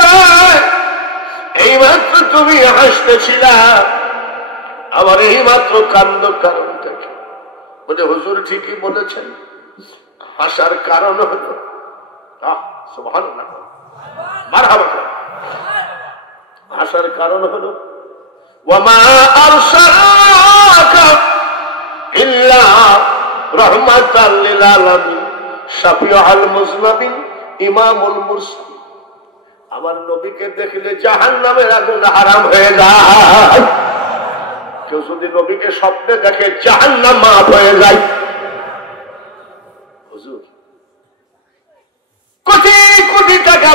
এইমাত্র তুমি হাসতেছিলা, আবার এইমাত্র কান্দ কারণটা কি? বলে, হুজুর ঠিকই বলেছেন, হাসার কারণ হলো, সুবহানাল্লাহ, মারহাবা, হাসার কারণ হলো ওয়ামা আরসালনাকা ইল্লা রাহমাতাল লিল আলামিন শাফিউল মুজনাবিন ইমামুল মুরসালিন। আমার নবীকে দেখলে জাহান্নামের আগুন হারাম হয়ে যায়। কেউ যদি নবীকে স্বপ্নে দেখে জাহান্নাম মাফ হয়ে যায়। হুজুর কোটি কোটি টাকা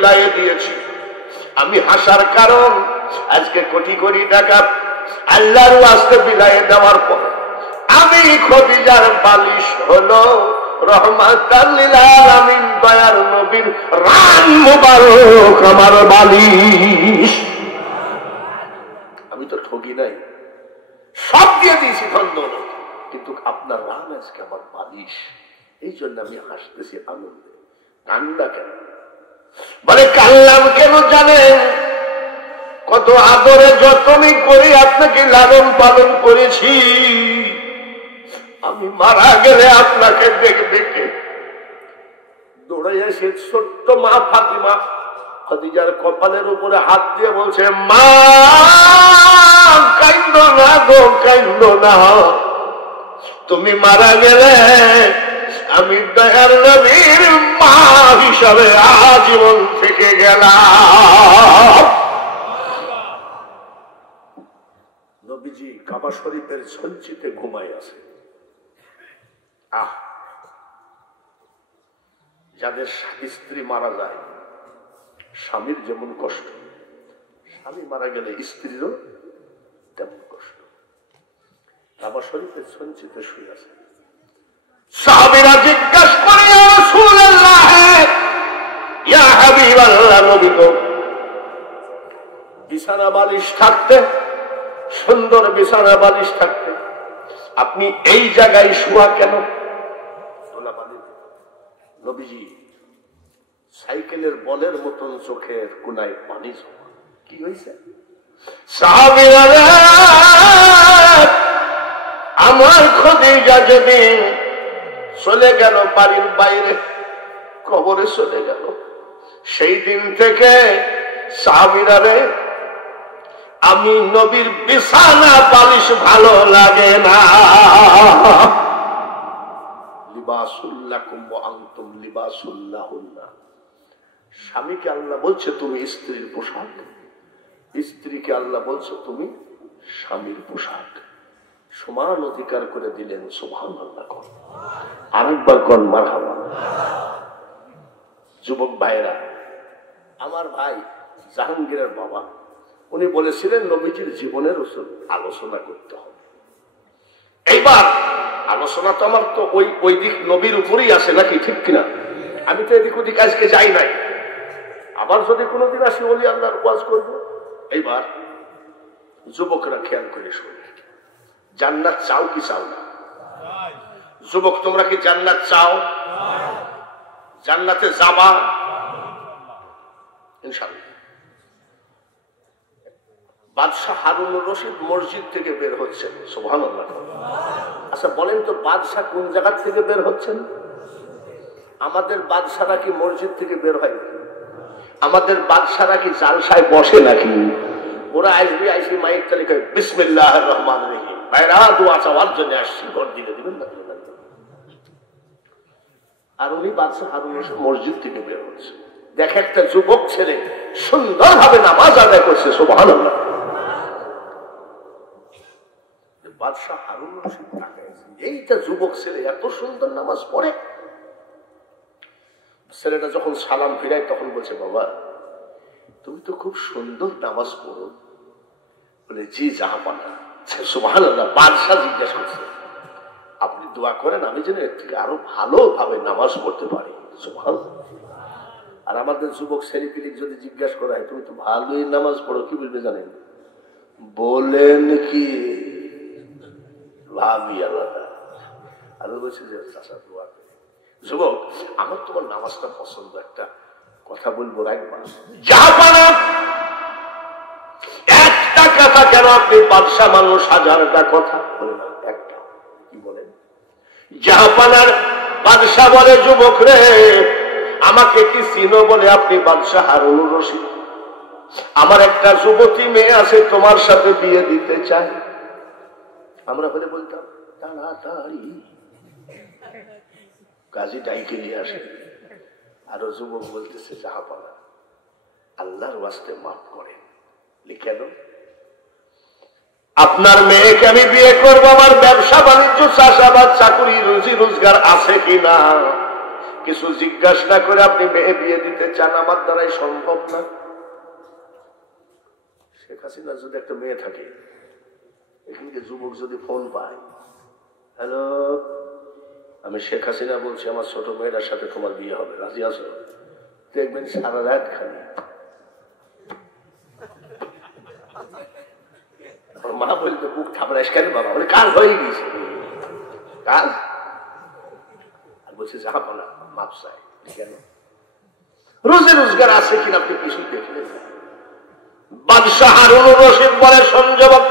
বিলায়ে দিয়েছি। আমি হাসার কারণ আজকে কোটি কোটি টাকা আল্লাহর ওয়াস্তে বিলায়ে দেওয়ার পর আমি খদিজার বালিশ হলো রহমাতাল লিল আলামিন দয়ার নবীর রান মুবারক আমার বালিশ। আমি তো ঠকি নাই, সব দিয়ে দিয়েছি ধন দৌলত, কিন্তু আপনার রান আজকে আমার বালিশ। এই জন্য আমি হাসতেছি আনন্দে। কান্না কেন? বলে কান্নাম কেন জানেন? কত আদরে যতনই করি আপনাকে লালন পালন করেছি। আমি মারা গেলে আপনাকে দেখবে কে? দৌড়ে এসে ছোট্ট মা ফাতিমা খাদিজার কপালের উপরে হাত দিয়ে বলছে, মা কাইন্দো না গো, কাইন্দো না। তুমি মারা গেলে আমি দয়ার নবীর মা হিসাবে আজীবন থেকে গেলাম। নবীজি কাবা শরীফের সঞ্চিতে ঘুমায় আছে। যাদের স্ত্রী মারা যায়, স্বামীর যেমন কষ্ট, স্বামী মারা গেলে স্ত্রীরও তেমন কষ্ট। কাবা শরীফের সঞ্চিতে শুয়ে আছে। সাহাবীরা জিজ্ঞাসা করে, ইয়া রাসূলুল্লাহ, ইয়া হাবিবাল্লাহ, নবী গো, বিছানা বালিশ থাকতে, সুন্দর বিছানা বালিশ থাকতে আপনি এই জায়গায় শোয়া কেন? নবীজি সাইকেলের বলের মতন চোখের কোনায় পানি জমা। কি হয়েছে? সাহাবীরা, আমার খাদিজা যেদিন চলে গেল বাড়ির বাইরে, কবরে চলে গেল, সেই দিন থেকে সাহাবীরা রে আমি নবীর বিছানা বালিশ ভালো লাগে না। লিবাসুল্লাকুম ওয়া আনতুম লিবাসুল্লাহুন্না। স্বামীকে আল্লাহ বলছে তুমি স্ত্রীর পোশাক, স্ত্রীকে আল্লাহ বলছে তুমি স্বামীর পোশাক। সমান অধিকার করে দিলেন। সুবহানাল্লাহ। আরেকবার কোন মারহাবা। যুবক ভাইরা, আমার ভাই জাহাঙ্গীরের বাবা উনি বলেছিলেন নবীজির জীবনের উপর আলোচনা করতে হবে। এইবার আলোচনা তো আমার তো ওই দিক নবীর উপরেই আসে নাকি, ঠিক কিনা? আমি তো এদিক ওদিক আজকে যাই নাই, আবার যদি কোনোদিন আসি ওলি আল্লাহর ওয়াজ করবো। এইবার যুবকরা খেয়াল করে শুনে, জান্নাত চাও কি চাও না? যুবক তোমরা কি জান্নাত চাও? জান্নাতে যাবা ইনশাআল্লাহ। বাদশাহ হারুনুর রশিদ মসজিদ থেকে বের হচ্ছেন। সুবহানাল্লাহ। আচ্ছা বলেন তো, বাদশাহ কোন জায়গা থেকে বের হচ্ছেন? আমাদের বাদশারা কি মসজিদ থেকে বের হয় নাকি? আমাদের বাদশারা কি জালসায় বসে নাকি? ওরা আসবে, আইসি মাইক তালি কয় বিসমিল্লাহির রহমানির রহিম, ভাইরা দোয়া চাওয়ার জন্য আসছি, ভোট দিলে দিবেন না দিবেন না। আর উনি বাদশাহ হারুন রশিদ মসজিদ থেকে বের হচ্ছে। দেখে একটা যুবক ছেলে সুন্দরভাবে নামাজ আদায় করছে। সুবহানাল্লাহ। বাদশাহ হারুন রশিদ তাকাইছে, এইটা যুবক ছেলে এত সুন্দর নামাজ পড়ে। ছেলেটা যখন সালাম ফিরায় তখন বলছে, বাবা তুমি তো খুব সুন্দর নামাজ পড়ো। বলে, জি জাহাপানা। সুবহানাল্লাহ। বাদশাহ জিজ্ঞাসা করছে, আপনি দোয়া করেন আমি যেন এর থেকে আরো ভালোভাবে নামাজ পড়তে পারি। সুবহানাল্লাহ। আর আমাদের যুবক ছেলেপিলিক যদি জিজ্ঞাসা করা হয় তুমি তো ভালোই নামাজ পড়ো, কি বলবে জানেন? বলেন কি? ভাবি আলাদা। আর বলছে যে চাচা দোয়া করে। যুবক, আমার তোমার নামাজটা পছন্দ, একটা কথা বলবো রাখবেন। জাহাপানা, একটা কথা কেন? আপনি বাদশাহ মানুষ, হাজারটা কথা বলে না, একটা কি বলেন? জাহাপানার বাদশাহ বলে, যুবক রে আমাকে কি চিনো? বলে, আপনি বাদশাহ হারুনুর রশিদ। আমার একটা যুবতী মেয়ে আছে, তোমার সাথে বিয়ে দিতে চাই। আমরা হলে বলতাম তাড়াতাড়ি কাজী ডাইকে নিয়ে আসে। আরো যুবক বলতেছে, জাহাপানা আল্লাহর ওয়াস্তে মাফ করেন। কেন? আপনার মেয়েকে আমি বিয়ে করবো, আমার ব্যবসা বাণিজ্য চাষাবাদ চাকুরি রুজি রোজগার আছে কিনা কিছু জিজ্ঞাসা না করে আপনি মেয়ে বিয়ে দিতে চান, আমার দ্বারাই সম্ভব না। শেখ হাসিনার যদি একটা মেয়ে থাকে, এখানকে যুবক যদি ফোন পায়, হ্যালো, আমি শেখ হাসিনা বলছি, আমার ছোট মেয়েটার সাথে তোমার বিয়ে হবে, রাজি আছো? দেখবেন সারা রাত খালি মা বলতে বুক থাপড়াস কেন বাবা, বলে কাজ হয়ে গেছে, কাজ। আর বলছে যাবো না, মাপ চাই। কেন? রোজে রোজগার আছে কিনা আপনি কিছু দেখলেন না। বাদশাহ হারুন রশিদ বলে, সংযমক,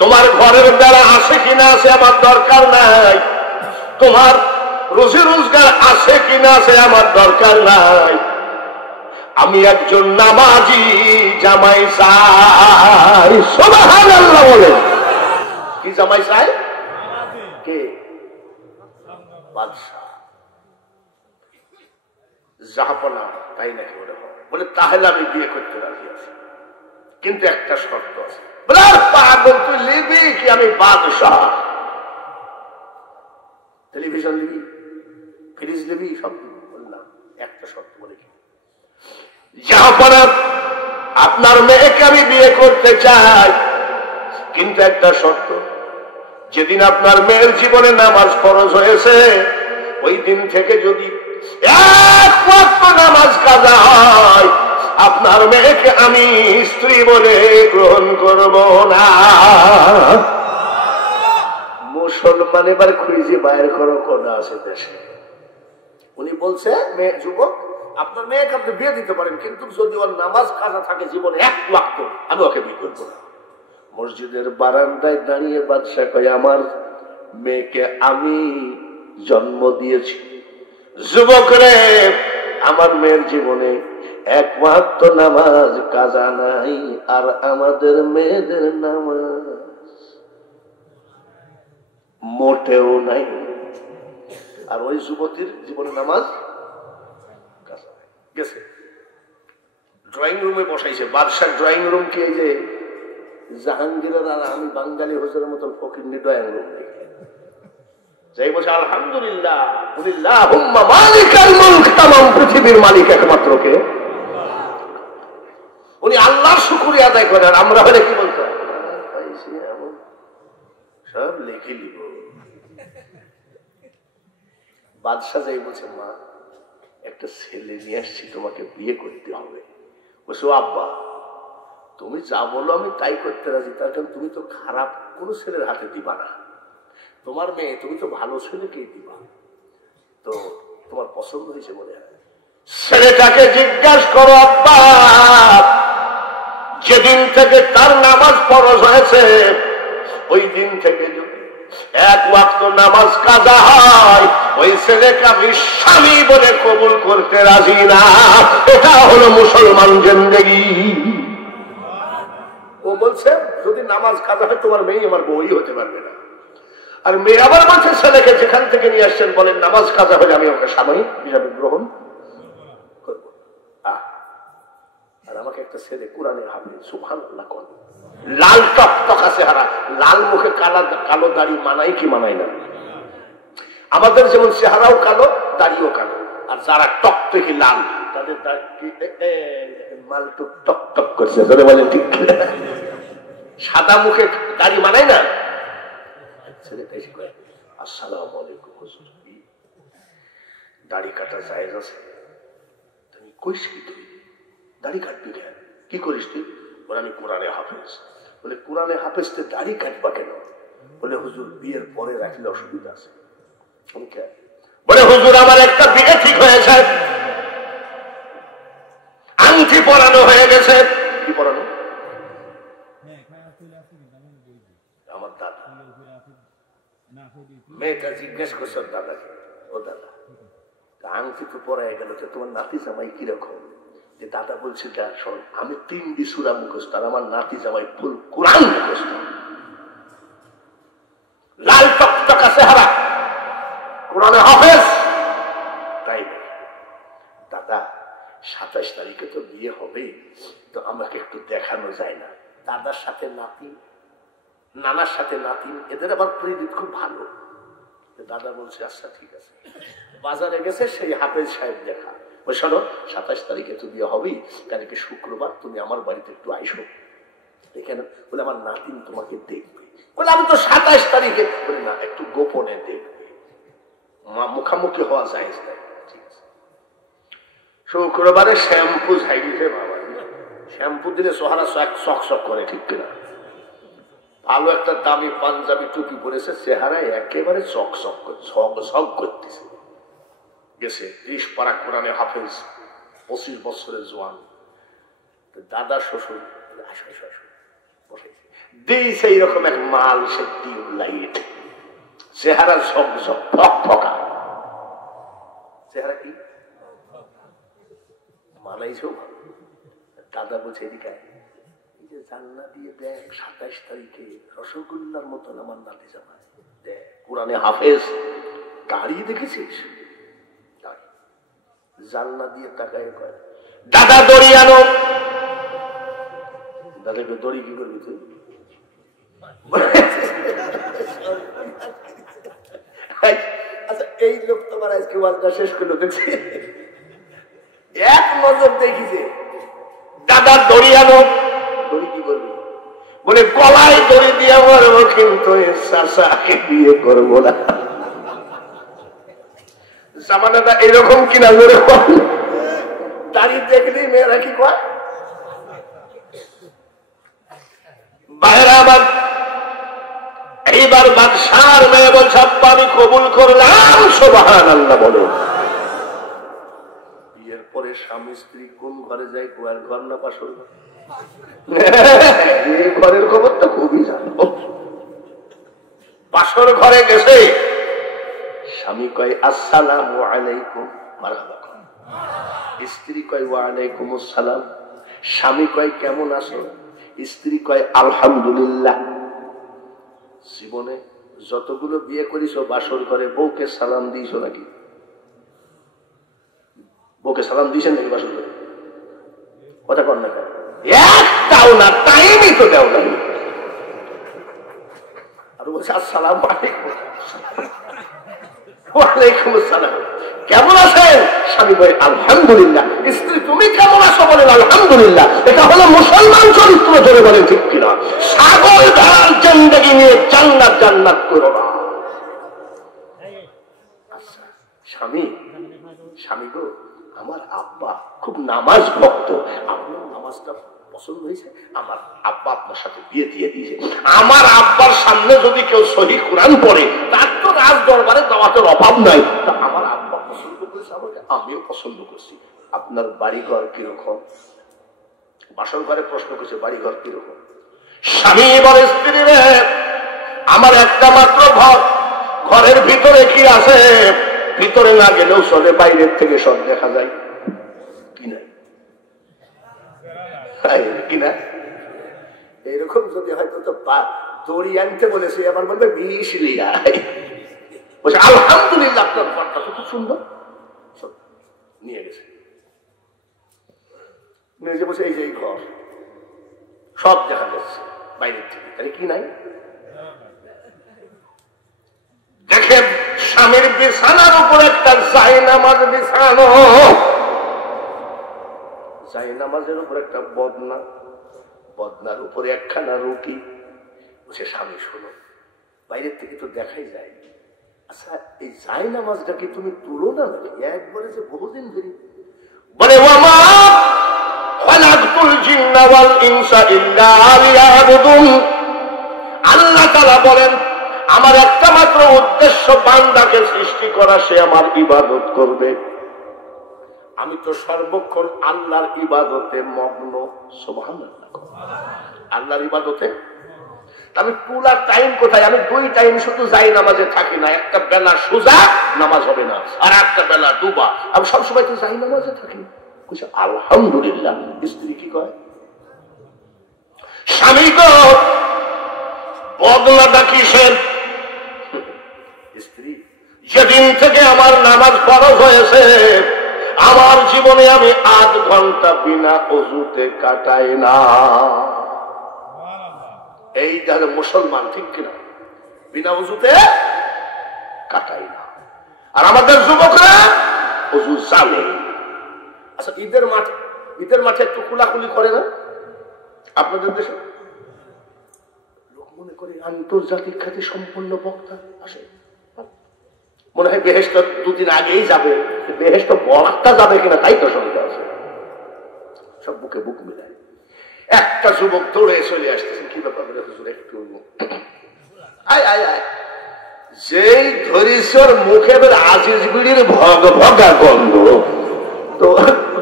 তোমার ঘরের বেলা আছে কিনা আছে আমার দরকার নাই, তোমার রোজে রোজগার আছে কিনা আছে আমার দরকার নাই, আমি একজন নামাজি জামাই চাই। সুবহানাল্লাহ বলেন। কি জামাই চাই? কে? বাদশাহ। জাহাপনা, তাই নাকি? বলে তাহলে আমি বিয়ে করতে রাজি আছি, কিন্তু একটা শর্ত আছে। বলে পাগল, তুই লিবি কি? আমি বাদশাহ। টেলিভিশন লিবি, ফ্রিজ লিবি, সব বললাম, একটা শর্ত। বলে কি? জাহাপনা, আপনার মেয়েকে আমি বিয়ে করতে চাই, কিন্তু একটা শর্ত, যেদিন আপনার মেয়ের জীবনে নামাজ ফরজ হয়েছে, ওই দিন থেকে যদি এক ওয়াক্ত নামাজ কাজা হয়, আপনার মেয়েকে আমি স্ত্রী বলে গ্রহণ করব না। মুসলমান এবার খুঁজে বাইর করো কোন আছে দেশে। উনি বলছে, মেয়ে যুবক, আপনার মেয়েকে আপনি বিয়ে দিতে পারেন, কিন্তু যদি ওর নামাজ কাজা থাকে জীবনে এক ওয়াক্ত, আমি ওকে বিয়ে করবো না। মসজিদের বারান্দায় দাঁড়িয়ে বাদশা কয়, আমার মেয়েকে আমি জন্ম দিয়েছি, যুবক রে, আমার মেয়ের জীবনে এক ওয়াক্ত নামাজ কাজা নাই, আর আমাদের মেয়েদের নামাজ মোটেও নাই। আর ওই যুবতীর জীবনে নামাজ কাজা নাই। গেছে ড্রয়িং রুমে বসাইছে, বাদশার ড্রয়িং রুম কি এই যে জাহাঙ্গীরের আর আমি বাঙালি হোসেনের মতন ফকির ড্রয়িং রুম নেই। যাই বলছে আলহামদুলিল্লাহ, আল্লাহুম্মা মালিকাল মুলক, তামাম পৃথিবীর মালিক একমাত্র কে? উনি আল্লাহর শুকরিয়া আদায় করেন। আমরা হলে কি বলতাম? সব লিখে নিব। বাদশাহ যাই বলছে, মা, একটা ছেলে নিয়ে আসছি, তোমাকে বিয়ে করতে হবে। বলছো, আব্বা তুমি যা বলো আমি তাই করতে রাজি, তার কারণ তুমি তো খারাপ কোনো ছেলের হাতে দিবা না, তোমার মেয়ে, তুমি তো ভালো ছেলেকেই দিবা, তো তোমার পছন্দ হয়েছে মনে হয়। ছেলেটাকে জিজ্ঞাসা করো, আব্বা যেদিন থেকে তার নামাজ ফরজ হয়েছে, ওই দিন থেকে যদি এক ওয়াক্ত নামাজ কাজা হয়, ওই ছেলেকে আমি স্বামী বলে কবুল করতে রাজি না। এটা হলো মুসলমান জিন্দেগি। ও বলছে, যদি নামাজ কাজা হয় তোমার মেয়ে আমার বউই হতে পারবে না। আর মেয়ে আবার বলছে, ছেলেকে যেখান থেকে নিয়ে আসছেন বলেন নামাজ কাজা হলে আমি ওকে স্বামী হিসাবে গ্রহণ করবো। আর আমাকে একটা ছেলে কোরআনে হাফেজ, সুবহানাল্লাহ, কোন লাল টকটকা চেহারা, লাল মুখে কালো দাড়ি মানাই কি মানাই না? আমাদের যেমন চেহারাও কালো, দাড়িও কালো, আর যারা টকটকে লাল তাদের মাল টক টক করছে, বলেন ঠিক? সাদা মুখে দাড়ি মানাই না। ছেলেটা এসে কয়, আসসালামু আলাইকুম হুজুর, দাড়ি কাটা জায়েজ আছে? তুমি কইস কি? তুই দাড়ি কাটবি কেন? কি করিস তুই? বলে আমি কোরআনে হাফেজ। বলে কোরআনে হাফেজ তো দাড়ি কাটবা কেন? বলে হুজুর বিয়ের পরে রাখলে অসুবিধা আছে। বলে হুজুর আমার একটা বিয়ে ঠিক হয়েছে, আংটি পরানো হয়ে গেছে। কি পরানো? আমার দাদা। মেয়েটা জিজ্ঞেস করছে দাদাকে, ও দাদা আংটি তো পরাই গেল, তোমার নাতি জামাই কিরকম? যে দাদা বলছে, শোন, আমি 3 সূরা মুখস্থ, আর আমার নাতি জামাই ফুল কোরআন মুখস্থ, লাল টকটকা চেহারা, কোরআনে হাফেজ। তাই দাদা 27 তারিখে তো বিয়ে হবে, তো আমাকে একটু দেখানো যায় না? দাদার সাথে নাতি, নানার সাথে নাতি, এদের আবার পরিচিত খুব ভালো। দাদা বলছে, আচ্ছা ঠিক আছে। বাজারে গেছে সেই হাফেজ সাহেব দেখা, ওই শোনো 27 তারিখে তো বিয়ে হবেই, কালকে শুক্রবার তুমি আমার বাড়িতে একটু আইসো। কেন? বলে আমার নাতিন তোমাকে দেখবে। বলে আমি তো 27 তারিখে। বলে না, একটু গোপনে দেখবে, মুখামুখি হওয়া যায় না। শুক্রবারে শ্যাম্পু ঝাইছে বাবা, শ্যাম্পু দিলে সোহারা চকচক করে, ঠিক কিনা? ভালো একটা দামি পাঞ্জাবি টুপি পরেছে, চেহারায় একেবারে চকচক ঝক করতেছে। গেছে 30 পারা কোরআনে হাফেজ, 25 বছরের জোয়ান, দাদা শ্বশুর দিয়েছে এইরকম এক মাল, সে টিউব লাইট, চেহারা ঝকঝক ফকা, চেহারা কি মানাইছেও ভালো। দাদা বলছে এদিকে এই যে জান্না দিয়ে দেখ 27 তারিখে রসগোল্লার মতন আমার নাতি জামাই, দেখ কোরআনে হাফেজ, দাঁড়িয়ে দেখেছিস? জান্না দিয়ে তাকায় কয় দাদা দড়ি আনো। দাদাকে দড়ি কি করবি তুই? আচ্ছা এই লোক তোমার আজকে ওয়াজটা শেষ করলো দেখছি, এক নজর দেখিছে দাদা দড়ি আনো। দড়ি কি করবি? বলে গলায় দড়ি দিয়ে মারবো, কিন্তু চাচাকে বিয়ে করবো না। জামানাটা এরকম কিনা ধরে দাঁড়িয়ে দেখলেই মেয়েরা কি কয়? বাইরে আবার এইবার বাদশার মেয়ে বলছে আব্বা আমি কবুল করলাম, সুবহানাল্লাহ বলো। বিয়ের পরে স্বামী স্ত্রী কোন ঘরে যায়? গোয়ার ঘর না পাশর ঘর? এই ঘরের খবর তো খুবই জানো। পাশর ঘরে গেছে, স্বামী কয় আসসালামু আলাইকুম, মারহাবা। স্ত্রী কয় ওয়া আলাইকুম আসসালাম। স্বামী কয় কেমন আছো? স্ত্রী কয় আলহামদুলিল্লাহ। জীবনে যতগুলো বিয়ে করিস বাসর ঘরে বউকে সালাম দিস নাকি? বউকে সালাম দিয়েছেন নাকি বাসর ঘরে? কথা কর না কেন? একটাও না, টাইমই তো দেও নাই। আর বলছে আসসালামু আলাইকুম। ওয়ালাইকুম আসসালাম, কেমন আছেন? স্বামী বলে আলহামদুলিল্লাহ। স্ত্রী তুমি কেমন আছো? বলেন আলহামদুলিল্লাহ। এটা হলো মুসলমান চরিত্র, জোরে বলেন ঠিক কিনা? ছাগল ধারার জিন্দেগি নিয়ে জান্নাত জান্নাত করো না। আচ্ছা স্বামী, স্বামী গো আমার আব্বা খুব নামাজ ভক্ত, আপনার নামাজটা পছন্দ হয়েছে, আমার আব্বা আপনার সাথে বিয়ে দিয়ে দিয়েছে। আমার আব্বার সামনে যদি কেউ সহি কোরআন পড়ে তার তো রাজ দরবারে দাওয়াতের অভাব নাই। তা আমার আব্বা পছন্দ করেছে আমাকে, আমিও পছন্দ করছি। আপনার বাড়িঘর কিরকম? বাসর ঘরে প্রশ্ন করছে বাড়িঘর কিরকম? স্বামী বলে স্ত্রী রে আমার একটা মাত্র ঘর, ঘরের ভিতরে কি আছে? ভিতরে না গেলেও চলে, বাইরের থেকে সব দেখা যায়। কি নাই কিনা? এরকম যদি হয়তো তো দড়ি আনতে বলেছে, আবার বলবে 20 লিয়া। বলছে আলহামদুলিল্লাহ আপনার ঘরটা তো খুব সুন্দর, নিয়ে গেছে। নিজে বসে এই যে এই ঘর সব দেখা যাচ্ছে বাইরের থেকে, তাহলে কি নাই? দেখেন স্বামীর বিছানার উপর একটা জায়নামাজ বিছানো, জায়নামাজের উপর একটা বদনা, বদনার উপরে একখানা রুটি। বলছে স্বামী শোনো, বাইরের থেকে তো দেখাই যায়, আচ্ছা এই জায়নামাজটা কি তুমি তুলো না নাকি? একবারে যে বহুদিন ধরে। বলে ওয়ামা খালাকতুল জিন্না ওয়াল ইনসা ইল্লা লিয়াবুদুন। আল্লাহ তাআলা বলেন আমার একটা মাত্র উদ্দেশ্য বান্দাকে সৃষ্টি করা, সে আমার ইবাদত করবে। আমি তো সর্বক্ষণ আল্লাহর ইবাদতে মগ্ন। সুবহানাল্লাহ, আল্লাহর ইবাদতে। আমি পুরা টাইম কোথায়? আমি 2 টাইম শুধু যাই নামাজে থাকি না, একটা বেলা সোজা নামাজ হবে না, আর একটা বেলা ডুবা। আমি সবসময় তো যাই নামাজে থাকি। আলহামদুলিল্লাহ। স্ত্রী কি কয়? স্বামী গো বদনাটা কিসের? স্ত্রী যেদিন থেকে আমার নামাজ ফরজ হয়েছে আমার জীবনে আমি 8 ঘন্টা বিনা ওযুতে কাটাই না। এই যারা মুসলমান, ঠিক কিনা? বিনা ওযুতে কাটাই না। আর আমাদের যুবকরা ওযু জানে। আচ্ছা, ঈদের মাঠে একটু কুলাকুলি করে না আপনাদের দেশে? লোক মনে করে আন্তর্জাতিক খ্যাতি সম্পন্ন বক্তা আসে, মনে হয় বেহেশত দুদিন আগেই যাবে। বেহেশত বক্তা যাবে কিনা তাই তো সন্দেহ আছে। সব বুকে বুক মিলায়। একটা যুবক দৌড়ে চলে আসতেছেন, কি ব্যাপার বলে হুজুর একটু আয় আয় আয়। যেই ধরিসর মুখে আজিজ বিড়ির ভগ ভগা গন্ধ, তো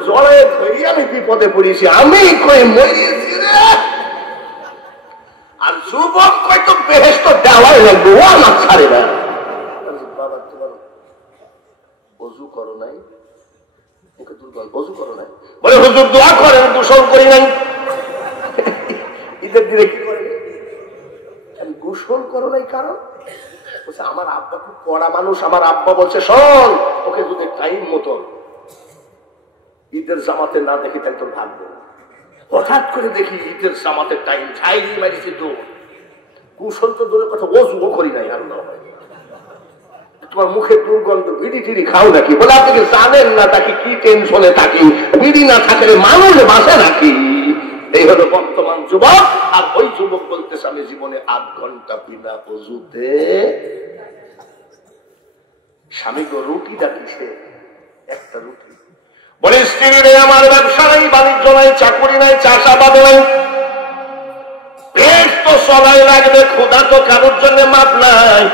জলে ধরি আমি বিপদে পড়েছি, আমি কই মরিয়েছি রে। আর যুবক কই তো বেহেশত দেওয়াই লাগবে, ও আমার ছাড়ে না। বাবা তোমার ওযু করো নাই? মুখে দুর্বল, ওযু করো নাই? বলে হুজুর দোয়া করেন, গোসল করি নাই। ঈদের দিনে কি করে? আমি গোসল করো নাই কারণ বলছে আমার আব্বা খুব পড়া মানুষ। আমার আব্বা বলছে শোন, ওকে যদি টাইম মতো ঈদের জামাতে না দেখি তাই তোর ভাববে। হঠাৎ করে দেখি ঈদের জামাতের টাইম ছাইড়ি মারিছি, তো গোসল তো দূরের কথা, ওযুও করি নাই। আর না হয় তোমার মুখে দুর্গন্ধ, বিড়ি টিড়ি খাও নাকি? বলে আপনি কি জানেন না তাকে কি টেনশনে থাকি? বিড়ি না থাকলে মানুষ বাসে নাকি? এই হলো বর্তমান যুবক। আর ওই যুবক বলতেছে আমি জীবনে 8 ঘন্টা বিনা ওযুতে। স্বামী গো রুটি ডাকিছে, একটা রুটি। বলে স্ত্রী রে আমার ব্যবসা নাই, বাণিজ্য নাই, চাকুরি নাই, চাষাবাদ নাই, পেট তো চলাই লাগবে, ক্ষুধা তো কারোর জন্য মাপ নাই।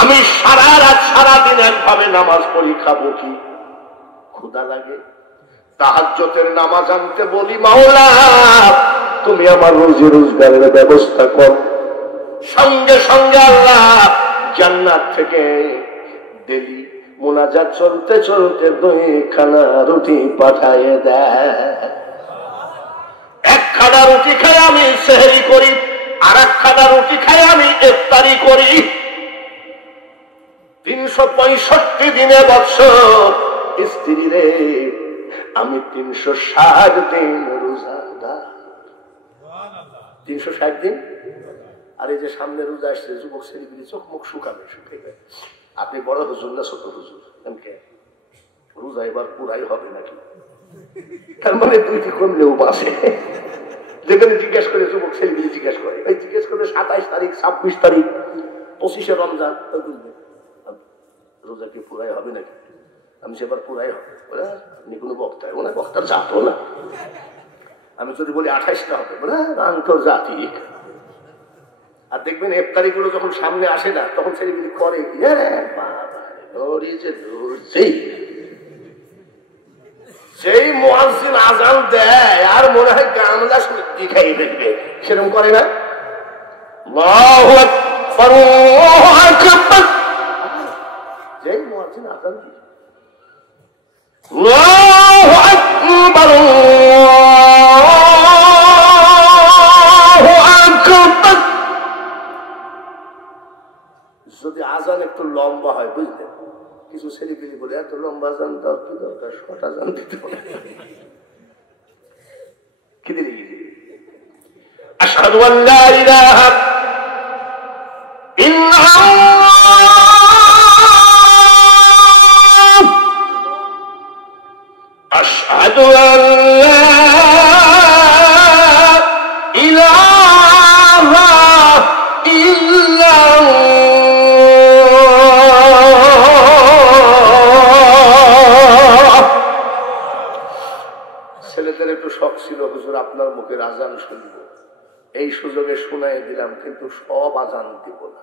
আমি সারা রাত সারাদিন একভাবে নামাজ পড়ি, খাবো কি? ক্ষুধা লাগে। তাহাজ্জুদের নামাজ আনতে বলি, মাওলা তুমি আমার রুজি রোজগারের ব্যবস্থা কর। সঙ্গে সঙ্গে আল্লাহ জান্নাত থেকে ডেলি মুনাজাত চলতে চলতে 2খানা রুটি পাঠায় দেয়। 1খানা রুটি খাই আমি সেহরি করি, আর 1খানা রুটি খাই আমি ইফতারি করি। 365 দিনে বছর স্ত্রী রে আমি 360 দিন রোজাদার। 360 দিন। আর এই যে সামনে রোজা আসছে, যুবক ছেলেগুলি চোখ মুখ শুকাবে, শুকাইবে। আপনি বড় হুজুর না ছোট হুজুর? রোজা এবার পুরাই হবে নাকি? তার মানে 2টি কমলেও বাসে। যেখানে জিজ্ঞেস করে যুবক ছেলেগুলি জিজ্ঞেস করে, এই জিজ্ঞেস করে 27 তারিখ, 26 তারিখ, 25শে রমজান, রোজা কি পুরাই হবে নাকি? আমি সেবার পুরাই হবে। বলে কোনো বক্তা, ওনার বক্তার জাতো না। আমি যদি বলি 28টা হবে, বলে আন্তর্জাতিক। আর দেখবেন ইফতারি গুলো যখন সামনে আসে না, তখন ছেলেগুলি করে কি, সেই মুয়াজ্জিন আজান দেয় আর মনে হয় গামলা সত্যি খাইয়ে দেখবে, সেরকম করে না? আল্লাহু আকবার, আল্লাহু আকবার। যেই মুয়াজ্জিন আজান দিবে, আল্লাহু আকবার, আল্লাহু আকবার। যদি আজান একটু লম্বা হয়, বুঝলেন? কিছু ছেলেপিলি বলে এত লম্বা আজান দেওয়ার কি দরকার, শর্ট আজান দিতে হবে। কি দিলি? আশহাদু আল্লা ইলাহা ইল্লাল্লাহ, আশহাদু আল্লা ইলাহা ইল্লাল্লাহ। ছেলেদের একটু শখ ছিল, হুজুর আপনার মুখের আজান শুনবো। এই সুযোগে শুনাই দিলাম, কিন্তু সব আজান দিব না।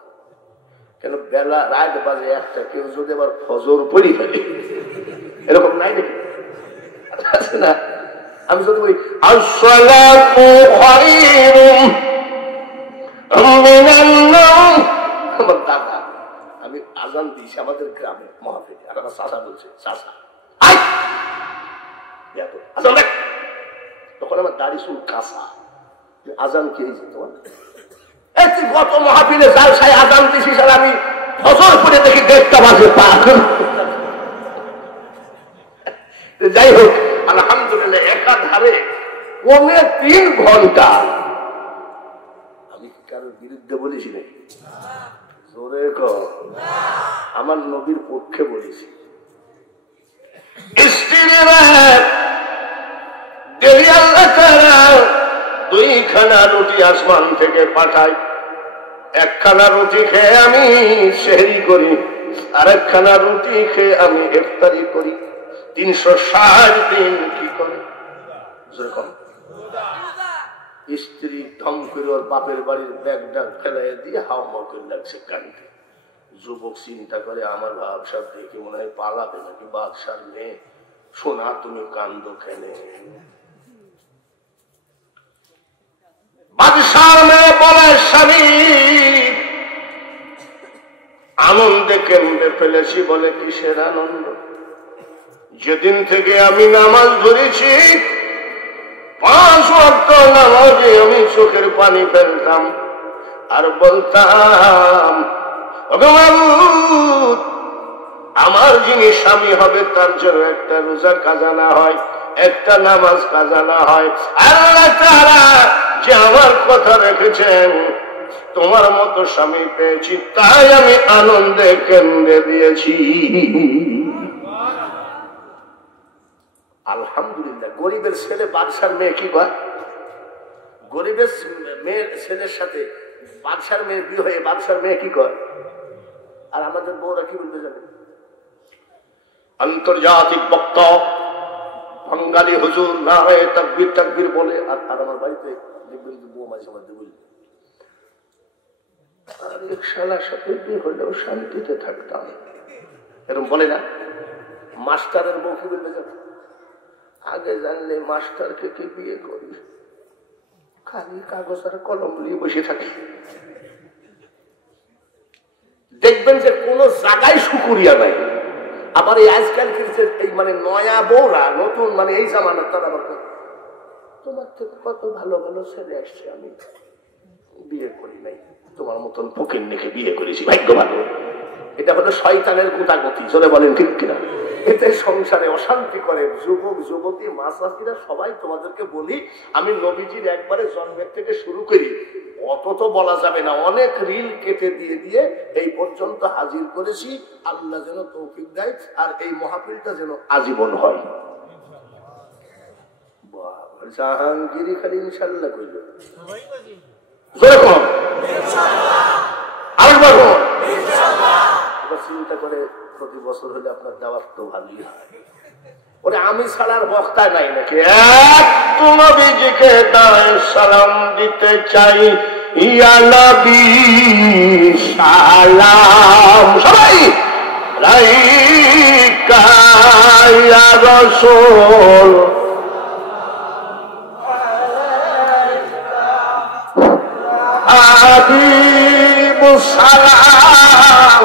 কেন? বেলা রাত বাজে 1টা, কেউ যদি আবার ফজর পড়ি ফেলে, এরকম নাই দেখি আছে না? আমি যদি বলি আসসালাতু খায়রুম মিনান নাওম, আমার দাদা, আমি আজান দিয়েছি আমাদের গ্রামে মাহফিলে, আর আমার চাচা বলছে, চাচা আজান দেখ। তখন আমার দাড়ি চুল কাঁচা, আজান কে তোমার? তুই গত মাহফিলে যার সাই আজান দিছিস, আর আমি ফজর পরে দেখি 1:30 বাজে পা। যাই হোক, আলহামদুলিল্লাহ একাধারে 3 ঘন্টা। আমি কি কারোর বিরুদ্ধে বলেছি নাকি? জোরে কর। আমার নবীর পক্ষে বলেছি, স্ত্রীরা দুইখানা রুটি আসমান থেকে পাঠায়, একখানা রুটি খেয়ে আমি সেহরি করি, আর একখানা রুটি খেয়ে আমি ইফতারি করি। 360 দিন কি করে? স্ত্রী ধম করে ওর বাপের বাড়ির ব্যাগটা ফেলাই দিয়ে হাও মাও করে লাগছে কানতে। যুবক চিন্তা করে আমার ভাবসাব দেখে মনে হয় পালাবে নাকি বাদশার মেয়ে। শোনা তুমি কান্দ খেলে। বাদশার মেয়ে বলে স্বামী আনন্দে কেমনে ফেলেছি। বলে কিসের আনন্দ? যেদিন থেকে আমি নামাজ ধরেছি 5 ওয়াক্ত নামাজে আমি চোখের পানি ফেলতাম আর বলতাম, আমার যিনি স্বামী হবে তার জন্য একটা রোজা কাজা না হয়, একটা নামাজ কাজা না হয়। আল্লাহ তাআলা যে আমার কথা রেখেছেন, তোমার মতো স্বামী পেয়েছি, তাই আমি আনন্দে কেন্দ্রে দিয়েছি। আলহামদুলিল্লাহ। গরিবের ছেলে বাদশার মেয়ে কি কয়? গরিবের মেয়ের ছেলের সাথে বাদশার মেয়ের বিয়ে হয়ে বাদশার মেয়ে কি কয়? আর আমাদের বউরা কি বলতে যাবে? আন্তর্জাতিক বক্তা বাঙালি হুজুর না হয়ে তাকবীর তাকবীর বলে। আর আমার বাড়িতে দেখবেন বউ মাঝে মধ্যে বলি, আর এক শালার সাথে বিয়ে হলেও শান্তিতে থাকতাম, এরকম বলে না? মাস্টারের বউ কি বলতে যাবে? আগে জানলে মাস্টারকে কি বিয়ে করি, খালি কাগজ আর কলম নিয়ে বসে থাকি। দেখবেন যে কোন জায়গায় শুকুরিয়া নাই। আবার এই আজকালকে এই মানে নয়া বউরা নতুন মানে এই জামানার তারা আবার তোমার থেকে কত ভালো ভালো ছেলে আসছে, আমি বিয়ে করি নাই, তোমার মতন ফকির নেখে বিয়ে করেছি, ভাগ্য ভালো। এটা হলো শয়তানের গোটাগতি, জোরে বলেন ঠিক কিনা? এতে সংসারে অশান্তি করে। যুবক যুবতী মাসাসিরা সবাই তোমাদেরকে বলি, আমি নবীজির একবারে জন্মের থেকে শুরু করি, অত তো বলা যাবে না, অনেক রিল কেটে দিয়ে দিয়ে এই পর্যন্ত হাজির করেছি। আল্লাহ যেন তৌফিক দেয় আর এই মাহফিলটা যেন আজীবন হয়। জাহাঙ্গীরি খালি ইনশাল্লাহ কইল, আরেকবার চিন্তা করে প্রতি বছর হলে আপনার দাওয়াত তো ভালোই হয়। ওরে আমি ছাড়ার বক্তা নাই নাকি? এক নবীজিকে সালাম দিতে চাই, ইয়া নবী সালাম সবাই লাইকা ইয়া রাসূল হাবিবুস সালাম